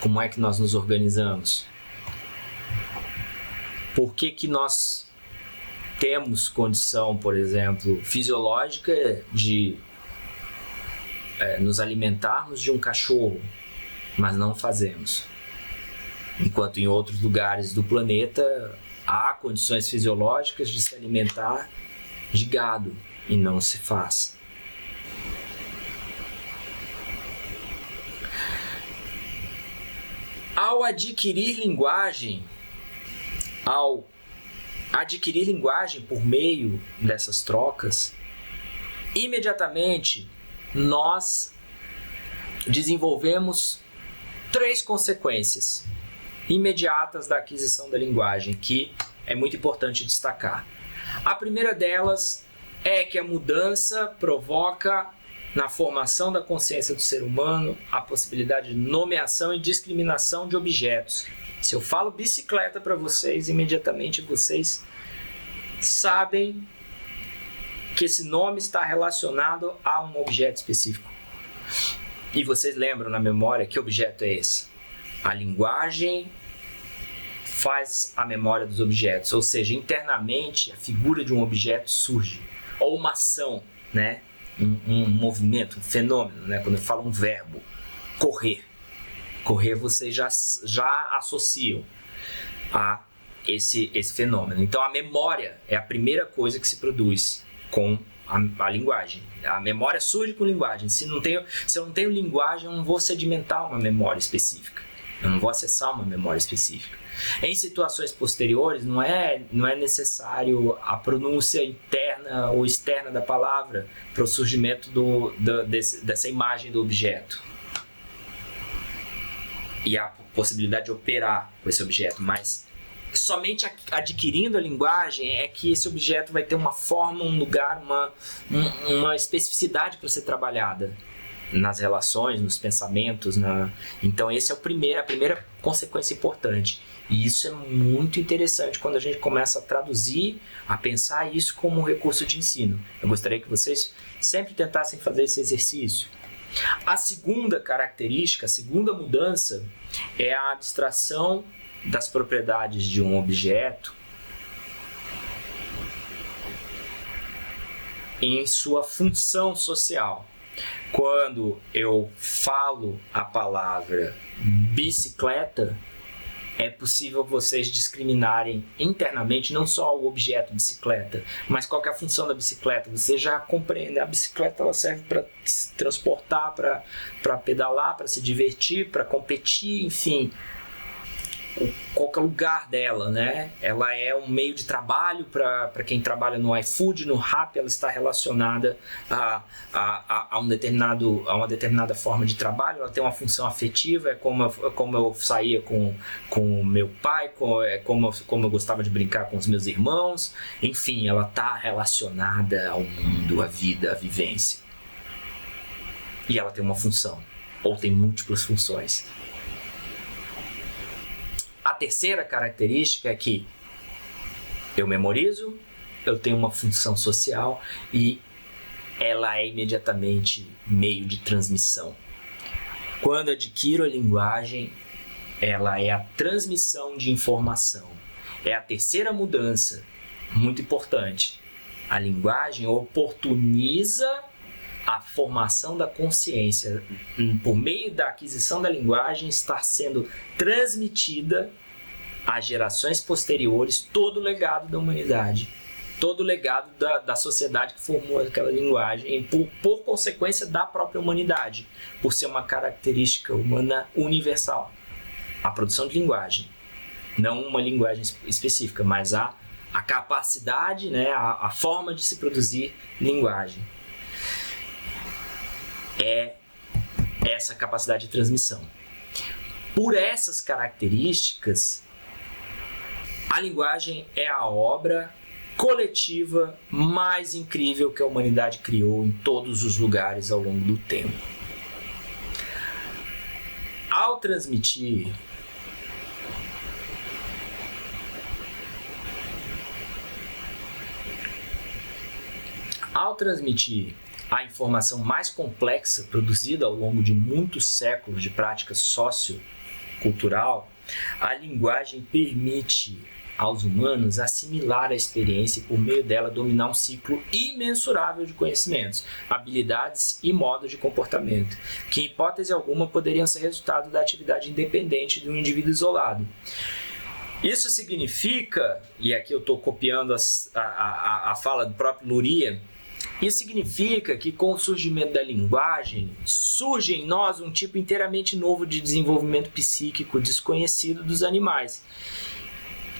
Como é que nós nos organizamos? Por que nós temos condição, por exemplo, fisiológica de nos alimentarmos de um cachorro, mas não fazemos? Enquanto em outros lugares do planeta há condições fisiológicas de se alimentar de gado e não se faz. Ao adquirir linguagem por meio dessas trocas, imediatamente nós desenvolvemos 3 consequências imediatas da aquisição da linguagem, que é muito importante destacar. A primeira delas é que a mudança provoca na formação da consciência do ser humano a possibilidade de nomeação e discriminação de objetos. Se eu falo bicicleta para vocês, imediatamente vocês sabem que esse nome está relacionado a um objeto específico. E vocês lembram na memória que objeto é esse? A linguagem faz a memória dos objetos, ou seja, internamente a figura de um objeto surge, ou uma ação, né? um movimento, um fenômeno, né? Quando eu falo um verbo, correr, vocês já associam a esse fenômeno. Então a memória é a primeira coisa que se produz com a linguagem. A memória surge com linguagem. Se eu não tenho linguagem, eu não vou sedimentar uma memória específica. Eu não vou acessar uma memória específica. Em situações posteriores, não é necessário a pronúncia interna ou externa da palavra para o surgimento dessa imagem do objeto e a possibilidade de operar com esse objeto, mas somente adquirindo a linguagem é que esse objeto vai ter uma forma, um lugar, uma especificidade para ser trabalhada nas relações, nos pensamentos. Então essa é a primeira consequência importante. E isso é muito interessante quando a gente começa a traduzir, a pensar isso como um recurso de ensino. Eu gostaria que vocês sempre tentassem fazer esse exercício. A segunda característica, a segunda mudança é a abstração das propriedades de um objeto em sua função social. Quando eu falo a palavra bicicleta, é possível vocês discriminarem internamente não só o objeto bicicleta, mas qual que é a função da bicicleta. Você já compreende, a bicicleta ela serve para se transportar, para pedalar, para se divertir, para competir, enfim. Qual que é o lugar dela, né? Ela é um meio de trabalho para quem trabalha no iFood, no Rappi, ela está relacionada a uma determinada forma de trabalho, ela tem uma função afetiva, é como eu saía com meu pai, como eu gostava de brincar com os meus irmãos, enfim, ela está relacionada ao mundo, à vida, à vivência. E ela tem uma função, ou tem múltiplas funções. A terceira característica é que eu memorizo, eu tenho uma função social e ela é imediatamente meio de transmissão. Quando adquiro a linguagem, ela é a transmissão de informação. É a terceira mudança, muito importante. A linguagem oportuniza a formação da consciência. Por meio da aquisição da linguagem, está sendo transmitida às gerações posteriores todo o legado da humanidade. todo o legado da sociedade que formou aquela linguagem, e por consequência da própria humanidade, por ser uma característica humana universal. A produção de linguagem, não uma linguagem específica, mas a capacidade, né, a forma de se produzir linguagem. É essa capacidade de transmissão. Por essas características, a linguagem é a obra coletiva mais incrível que a humanidade criou em todos os lugares ao longo do tempo. Ao transmitir a informação mais complexa produzida ao longo de muitos séculos de prática sociocultural, a linguagem permite aos humanos assimilar a experiência e, por meio dela, dominar um ciclo imensurável de conhecimentos, habilidades e modos de comportamento, que, em hipótese alguma, poderiam ser resultado da atividade independente de um indivíduo isolado. Isso significa, e aqui eu estou copiando a fala do próprio Luria, isso significa que, com o surgimento da linguagem, surge em nós um tipo inteiramente novo de desenvolvimento psíquico desconhecido dos animais.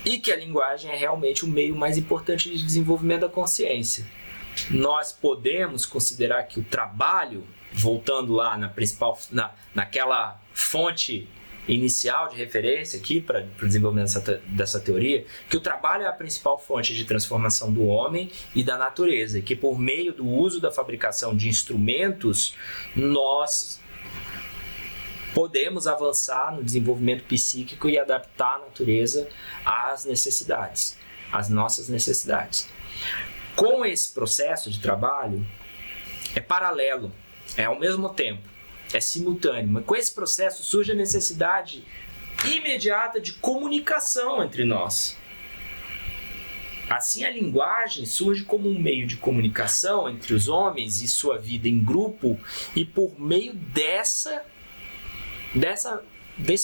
E que a linguagem é realmente o meio mais importante de desenvolvimento da consciência. Nós podemos considerar que o trabalho, voltando lá naquela fonte inicial de referência aqui para o desenvolvimento dessa teoria, que o trabalho é a principal fonte de transformação do homem e da natureza, e que por meio do uso da fabricação de instrumentos, nós podemos avançar no desenvolvimento psíquico e adaptar a natureza às necessidades, às nossas necessidades. Com esse processo de trabalho, é paralelo, é ao mesmo tempo, é simultâneo, mas com esse processo surge a necessidade imediata de comunicação entre nós. Assim, a linguagem surge como um meio de comunicação entre os homens e sua vida em grupo, e por meio desse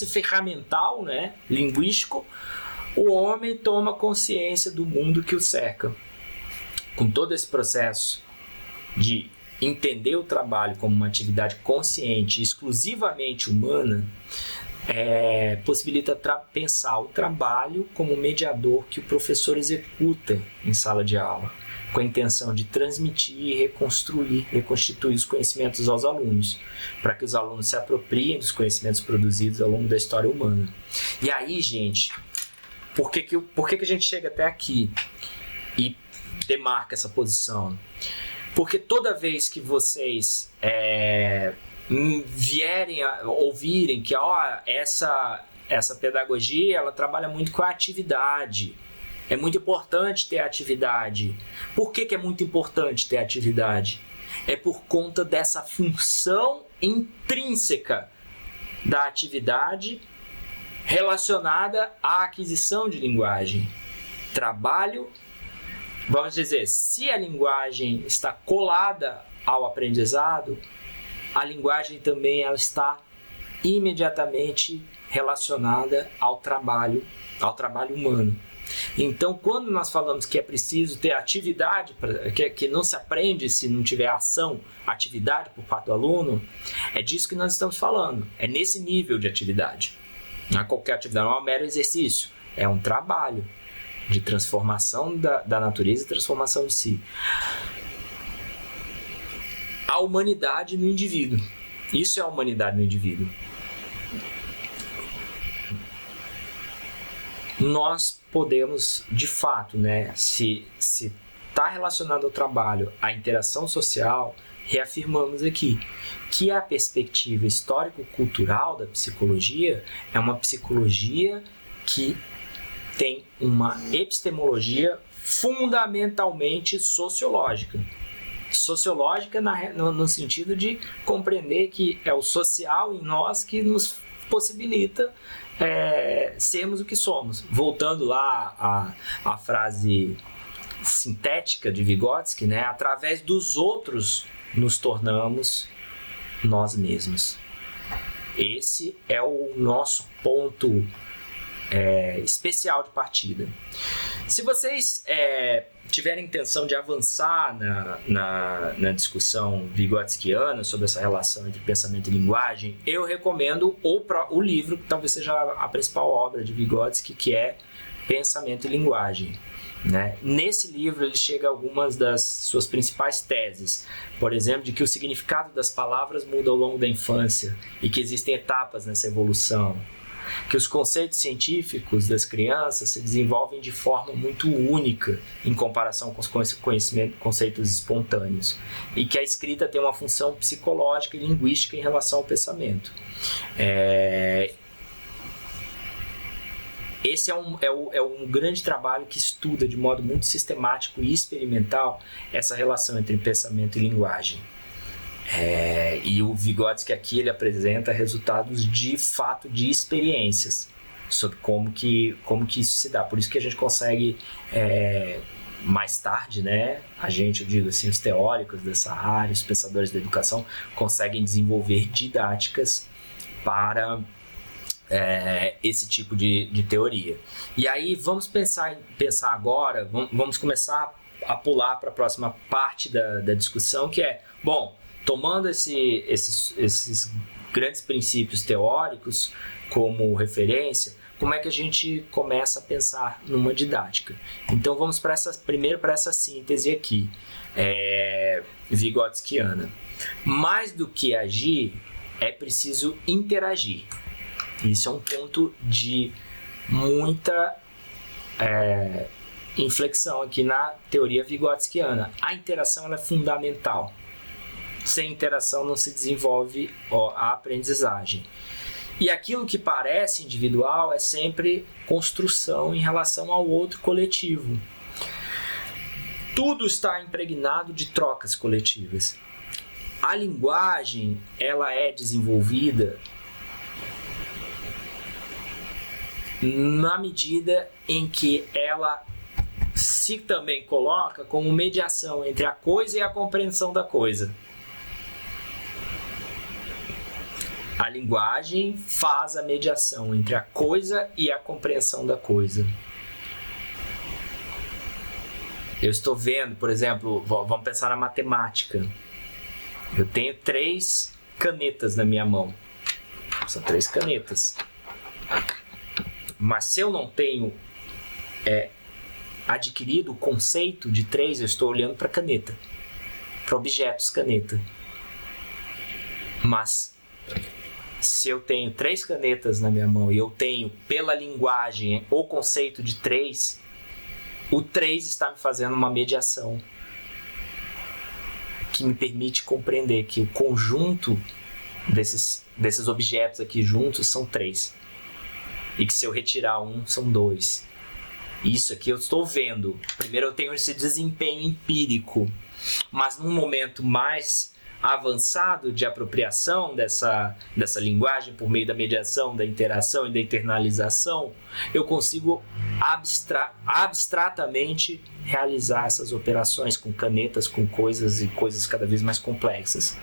ferramental, né, linguístico, o homem toma consciência do mundo que o cerca. Com todo esse processo de entender o trabalho como uma atividade consciente, exclusivamente humana, possibilita pensar o trabalho como um mediador que o professor executa em sala de aula, com a intenção de transmitir, reconstituir os conhecimentos aos alunos, para que os alunos se apropriem dos conhecimentos produzidos ao longo da história humana. E aí, gente, por que a gente chega até aqui e demarca essa posição? Porque toda vez que vocês vierem a ouvirem que essa pedagogia ela trabalha muito com a atividade, é muito importante ter atividade. Por que é muito importante ter atividade? É por conta dessa função intrínseca da atividade relacionada à aquisição de linguagem. Trabalho, vamos dizer, se a linguagem está colada ao aprendizado, a linguagem também ela está imediatamente relacionada ao trabalho humano. Então, quando nós falamos que é preciso ter atividade, que não se aprende se não tiver ação, atividade por parte do aluno, é disso que nós estamos falando. É nesse nível de atividade. Não é qualquer atividade, não é um mero exercício. É um trabalho de transformação da natureza e transformação de si. A humanidade no indivíduo. Isso é a humanidade no indivíduo. Nós podemos, de fato, né, se está relacionado ao trabalho, à interação social, reafirmamos aqui que a perspectiva histórico-cultural da psicologia é uma psicologia que tem uma epistemologia fundamentalmente sociológica. Sociológica no sentido de compreender que é o social em nós que nos possibilita sermos o que somos. Voltando lá à frase sintética de Vygotsky, né? Através dos outros nos tornamos nós mesmos. Esse é o nosso ponto especial de partida. Se vocês tiverem intenção de avançar na discussão vigotskiana sobre essa relação entre pensamento e linguagem, eu recomendo o livro que talvez seja a principal obra de Vygotsky, que é Pensamento e Linguagem. Né? Nesse livro ele chega a algumas das suas principais teses, por exemplo, de que o significado das palavras muda ao longo da infância e que existem etapas nessa evolução, que os conceitos científicos das crianças se desenvolvem de forma muito única em comparação com os conceitos espontâneos, e que a escrita tem uma função psicológica e linguística em relação ao pensamento. Esse é um grande trabalho que estuda de modo muito sistemático e experimental essa relação entre pensamento e linguagem. E o Vygotsky aqui ele apresenta resultados de fato de experiências sobre como que isso se dá. Por isso que a gente consegue mais tarde, né, eu digo assim, os teóricos dessa área, os pensadores da educação conseguem desenvolver didáticas para esse tipo de teoria. E aí vamos pensar agora, vamos começar a pular para a próxima parte da discussão, que é, bom, tomando esses grandes princípios teóricos como referência, como é que a gente começa a pensar numa didática? Então vamos primeiro para essa síntese aqui, vigotskiana. Mais do que agir, é preciso interagir. Isso é um ponto de muita inflexão aqui na teoria vigotskiana. A interação ela é fundamental. Sem interação não se desenvolve a aprendizagem. E aquilo que parece individual é sempre construção em relação ao outro coletivo. Tudo está impregnado de trocas coletivas. A linguagem ela é desenvolvida na medida em que ela se também coloca como mediação entre a coisa e a compreensão da coisa. A linguagem faz a mediação entre a coisa e a compreensão da coisa. Eu estou vendo, por exemplo, vamos pensar na matemática. Eu tenho 3 canetas na minha mão. São 3 canetas. Mas se eu não tenho adquirido o conceito de 3, eu estou olhando para a caneta, para objetos caneta. Mas se eu tenho 3 canetas na minha mão e eu tenho pela linguagem o conceito de 3, o 3 está me fazendo uma mediação que me permite compreender que o conjunto desses objetos aqui juntos são 3. E que se eu retirar um, são 2. Isso aqui eu estou vendo. Primeiro eu tenho esse desempenho empírico. Mas num momento mais avançado de apropriação dessa linguagem por meio da mediação, da interação e da internalização, eu consigo abstratamente realizar essas operações com canetas, com coisas e coisas cada vez mais complexas.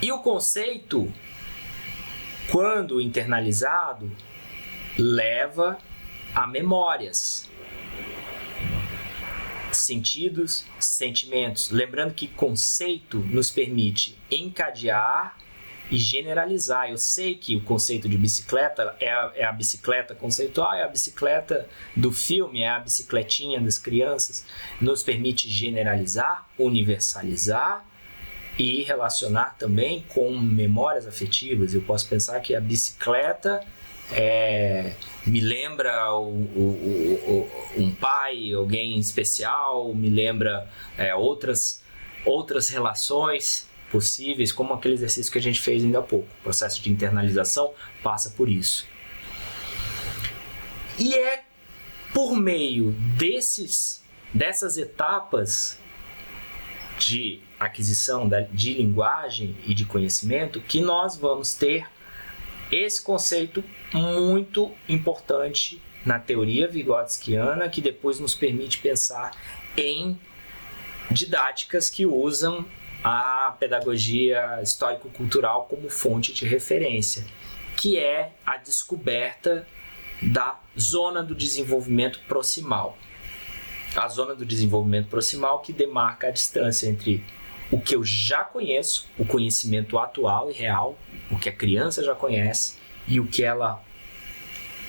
E o conceito, quando internalizado, leva a memórias, sentidos, sentimentos. Lembrando que conceito nos permite encadear e generalizar. Eu sei que o conceito de bicicleta é a bicicleta conceitual, é a bicicleta do filme, é a bicicletinha das crianças. Nos permite generalizar, universalizar e relacionar também com memórias afetivas. Eu posso pensar que a bicicleta me lembra um pai, alguém especial, me lembra outras relações possíveis, como aquele exercício que a gente fez ainda há pouco. O processo de internalização passa por isso. E é por meio dessas etapas de aquisição de linguagem e de conhecimento que nós vamos ter esse conceito muito importante na teoria vigotskiana, que depois nos permite pensar em didáticas que usam a pedagogia histórico-cultural como fonte de referência. que é a descoberta da zona do desenvolvimento proximal. A zona do desenvolvimento proximal que demarca a distância entre o que eu já conheço, o conhecimento atual e real, o que a criança já conhece e o que ela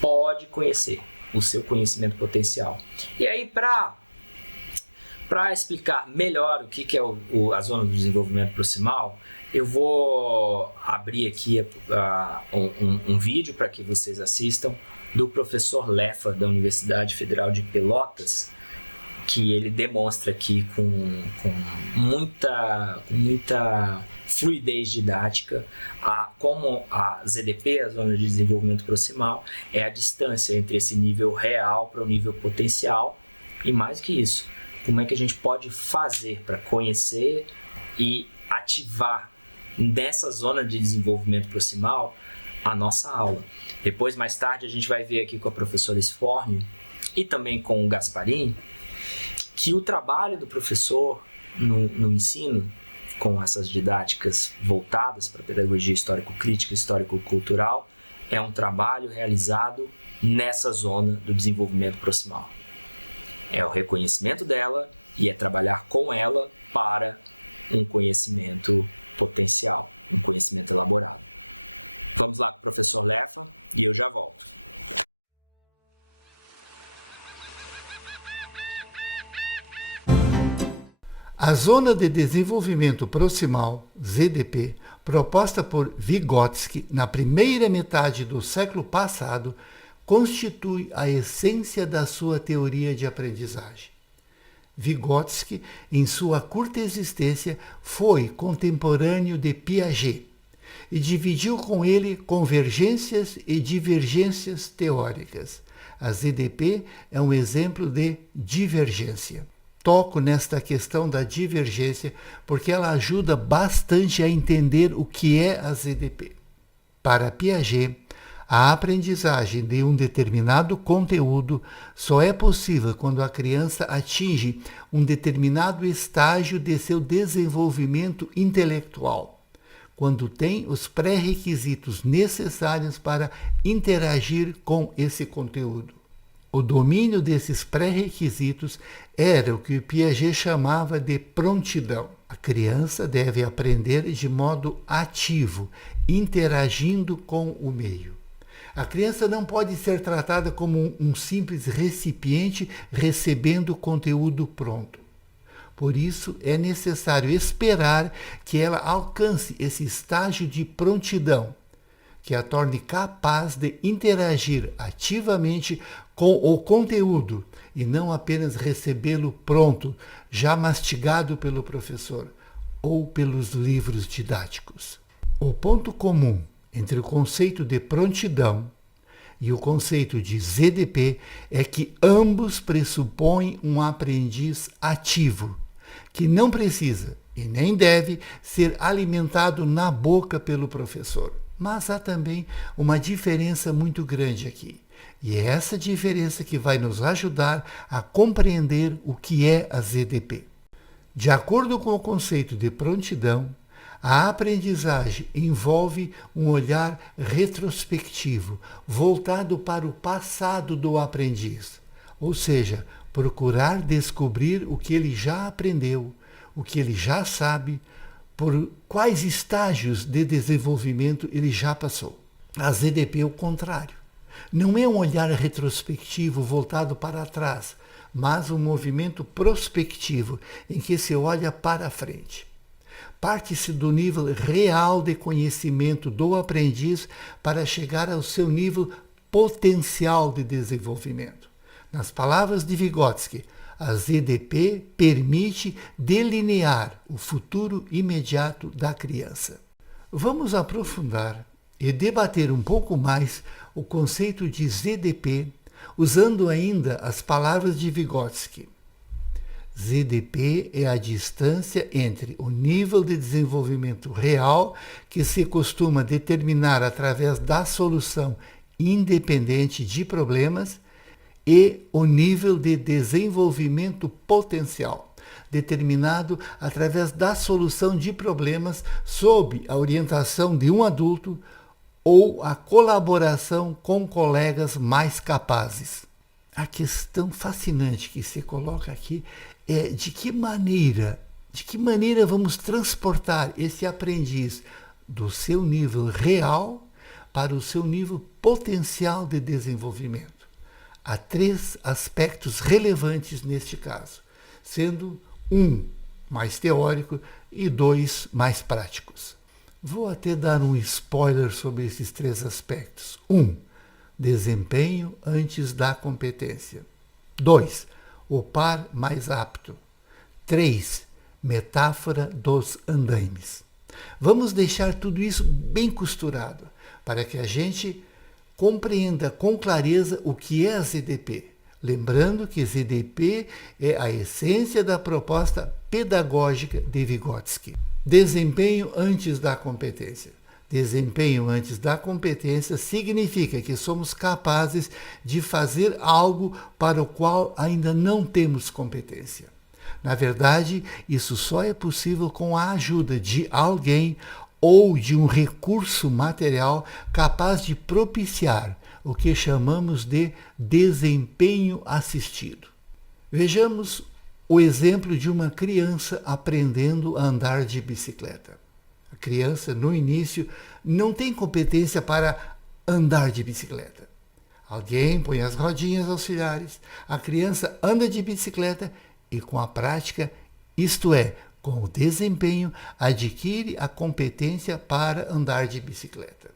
pode conhecer, o seu conhecimento potencial. E aí, para explicar melhor o que é a zona do desenvolvimento proximal, eu vou abrir aqui um vídeo para que vocês assistam do professor Lefa, da Universidade Federal de Pelotas, que ele demonstra aqui com muita fluidez didática como a ZDP, a Zona de Desenvolvimento Proximal, é a distância entre esse nível real para o nível potencial, e mais que isso, como é que a gente pode fazer para conhecer e ativar nessa zona de desenvolvimento proximal a nossa aula. Depois, mais tarde, a gente vai ver aqui com a professora Sforni e também com o Gasparin que o trabalho do professor no ensino, com essas didáticas voltadas para a pedagogia histórico-crítica e histórico-cultural, é um trabalho realizado nessa zona do desenvolvimento proximal. É o reconhecimento dela e é trabalhar com ela para um conhecimento potencial, um conhecimento elaborado. Vamos lá com o professor Lefa e eu já volto. A Zona de Desenvolvimento Proximal, ZDP, proposta por Vygotsky na primeira metade do século passado, constitui a essência da sua teoria de aprendizagem. Vygotsky, em sua curta existência, foi contemporâneo de Piaget e dividiu com ele convergências e divergências teóricas. A ZDP é um exemplo de divergência. Toco nesta questão da divergência porque ela ajuda bastante a entender o que é a ZDP. Para Piaget, a aprendizagem de um determinado conteúdo só é possível quando a criança atinge um determinado estágio de seu desenvolvimento intelectual, quando tem os pré-requisitos necessários para interagir com esse conteúdo. O domínio desses pré-requisitos era o que Piaget chamava de prontidão. A criança deve aprender de modo ativo, interagindo com o meio. A criança não pode ser tratada como um simples recipiente recebendo conteúdo pronto. Por isso, é necessário esperar que ela alcance esse estágio de prontidão, que a torne capaz de interagir ativamente com o conteúdo e não apenas recebê-lo pronto, já mastigado pelo professor ou pelos livros didáticos. O ponto comum entre o conceito de prontidão e o conceito de ZDP é que ambos pressupõem um aprendiz ativo, que não precisa e nem deve ser alimentado na boca pelo professor. Mas há também uma diferença muito grande aqui. E é essa diferença que vai nos ajudar a compreender o que é a ZDP. De acordo com o conceito de prontidão, a aprendizagem envolve um olhar retrospectivo, voltado para o passado do aprendiz, ou seja, procurar descobrir o que ele já aprendeu, o que ele já sabe, por quais estágios de desenvolvimento ele já passou. A ZDP é o contrário. Não é um olhar retrospectivo voltado para trás, mas um movimento prospectivo em que se olha para frente. Parte-se do nível real de conhecimento do aprendiz para chegar ao seu nível potencial de desenvolvimento. Nas palavras de Vygotsky, a ZDP permite delinear o futuro imediato da criança. Vamos aprofundar e debater um pouco mais o conceito de ZDP, usando ainda as palavras de Vygotsky. ZDP é a distância entre o nível de desenvolvimento real, que se costuma determinar através da solução independente de problemas, e o nível de desenvolvimento potencial, determinado através da solução de problemas sob a orientação de um adulto ou a colaboração com colegas mais capazes. A questão fascinante que se coloca aqui é de que maneira vamos transportar esse aprendiz do seu nível real para o seu nível potencial de desenvolvimento. Há 3 aspectos relevantes neste caso, sendo 1 mais teórico e 2 mais práticos. Vou até dar um spoiler sobre esses 3 aspectos. 1. Desempenho antes da competência. 2. O par mais apto. 3. Metáfora dos andaimes. Vamos deixar tudo isso bem costurado, para que a gente compreenda com clareza o que é a ZDP. Lembrando que ZDP é a essência da proposta pedagógica de Vygotsky. Desempenho antes da competência. Desempenho antes da competência significa que somos capazes de fazer algo para o qual ainda não temos competência. Na verdade, isso só é possível com a ajuda de alguém ou de um recurso material capaz de propiciar o que chamamos de desempenho assistido. Vejamos o exemplo de uma criança aprendendo a andar de bicicleta. A criança, no início, não tem competência para andar de bicicleta. Alguém põe as rodinhas auxiliares, a criança anda de bicicleta e com a prática, isto é, com o desempenho, adquire a competência para andar de bicicleta.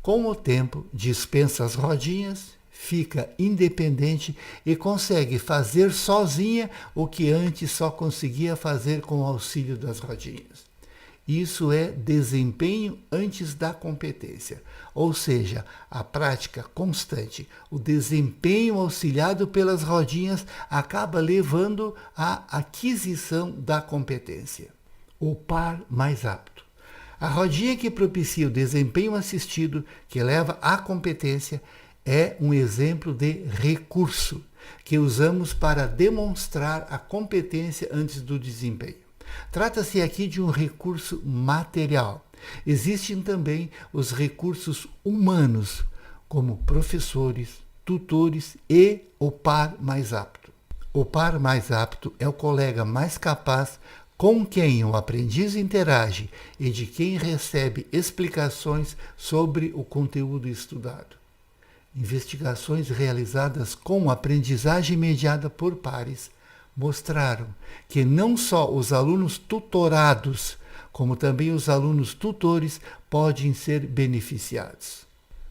Com o tempo, dispensa as rodinhas, fica independente e consegue fazer sozinha o que antes só conseguia fazer com o auxílio das rodinhas. Isso é desempenho antes da competência, ou seja, a prática constante, o desempenho auxiliado pelas rodinhas acaba levando à aquisição da competência. O par mais apto. A rodinha que propicia o desempenho assistido, que leva à competência, é um exemplo de recurso que usamos para demonstrar a competência antes do desempenho. Trata-se aqui de um recurso material. Existem também os recursos humanos, como professores, tutores e o par mais apto. O par mais apto é o colega mais capaz com quem o aprendiz interage e de quem recebe explicações sobre o conteúdo estudado. Investigações realizadas com aprendizagem mediada por pares mostraram que não só os alunos tutorados, como também os alunos tutores podem ser beneficiados.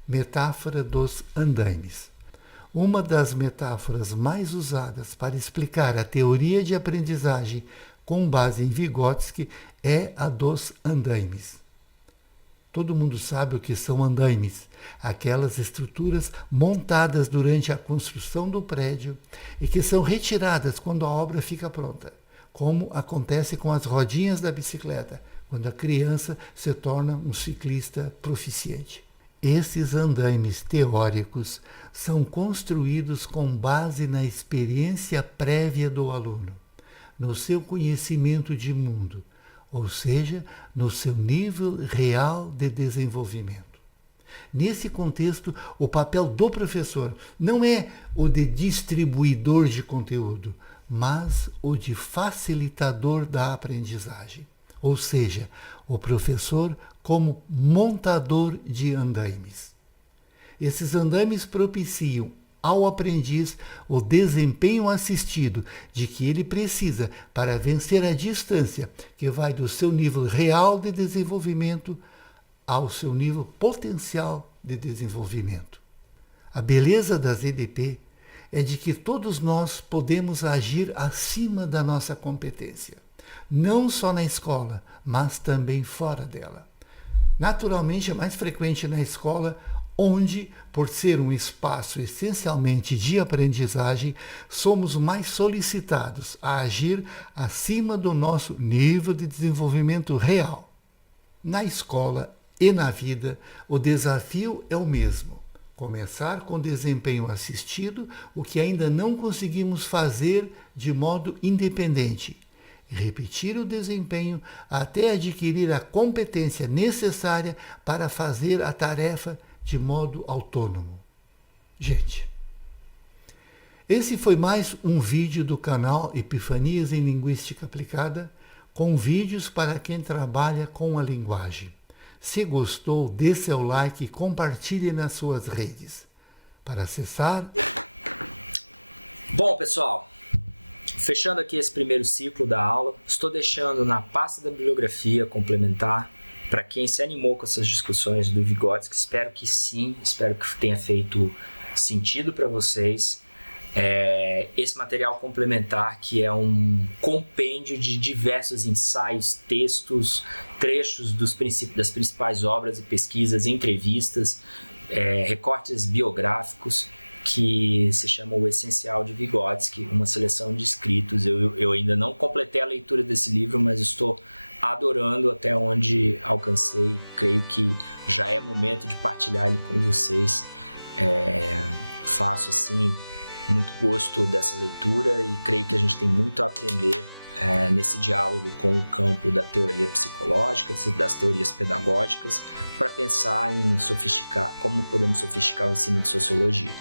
Metáfora dos andaimes. Uma das metáforas mais usadas para explicar a teoria de aprendizagem com base em Vygotsky é a dos andaimes. Todo mundo sabe o que são andaimes, aquelas estruturas montadas durante a construção do prédio e que são retiradas quando a obra fica pronta, como acontece com as rodinhas da bicicleta, quando a criança se torna um ciclista proficiente. Esses andaimes teóricos são construídos com base na experiência prévia do aluno, no seu conhecimento de mundo, ou seja, no seu nível real de desenvolvimento. Nesse contexto, o papel do professor não é o de distribuidor de conteúdo, mas o de facilitador da aprendizagem, ou seja, o professor como montador de andaimes. Esses andaimes propiciam ao aprendiz o desempenho assistido de que ele precisa para vencer a distância que vai do seu nível real de desenvolvimento ao seu nível potencial de desenvolvimento. A beleza da ZDP é de que todos nós podemos agir acima da nossa competência, não só na escola, mas também fora dela. Naturalmente é mais frequente na escola, onde, por ser um espaço essencialmente de aprendizagem, somos mais solicitados a agir acima do nosso nível de desenvolvimento real. Na escola e na vida, o desafio é o mesmo: começar com desempenho assistido, o que ainda não conseguimos fazer de modo independente, e repetir o desempenho até adquirir a competência necessária para fazer a tarefa de modo autônomo. Gente, esse foi mais um vídeo do canal Epifanias em Linguística Aplicada, com vídeos para quem trabalha com a linguagem. Se gostou, dê seu like e compartilhe nas suas redes. Para acessar... Bom, pessoal, fechando aqui esse primeiro ciclo da aula, estou deixando na pasta da bibliografia complementar para quem se animou com essas discussões do Vygotsky. Espero que sim, espero que tenha feito sentido para vocês. Esse material complementar, que é um compêndio de diversos ensaios, textos, trechos das principais obras e pesquisas, entrevistas, recortes biográficos, que se chama O Essencial de Vygotsky, uma seleção de escritos. Eu ainda não completei a leitura desse livro, mas estou adorando até onde alcancei. Creio que já é momento de partilhar ele com vocês. Faço assim muito gosto dessa leitura e creio que a gente tem muito a aprender nesse diálogo com o campo da teoria psicológica, das teorias pedagógicas, para pensar em como podemos sofisticar o ensino de sociologia.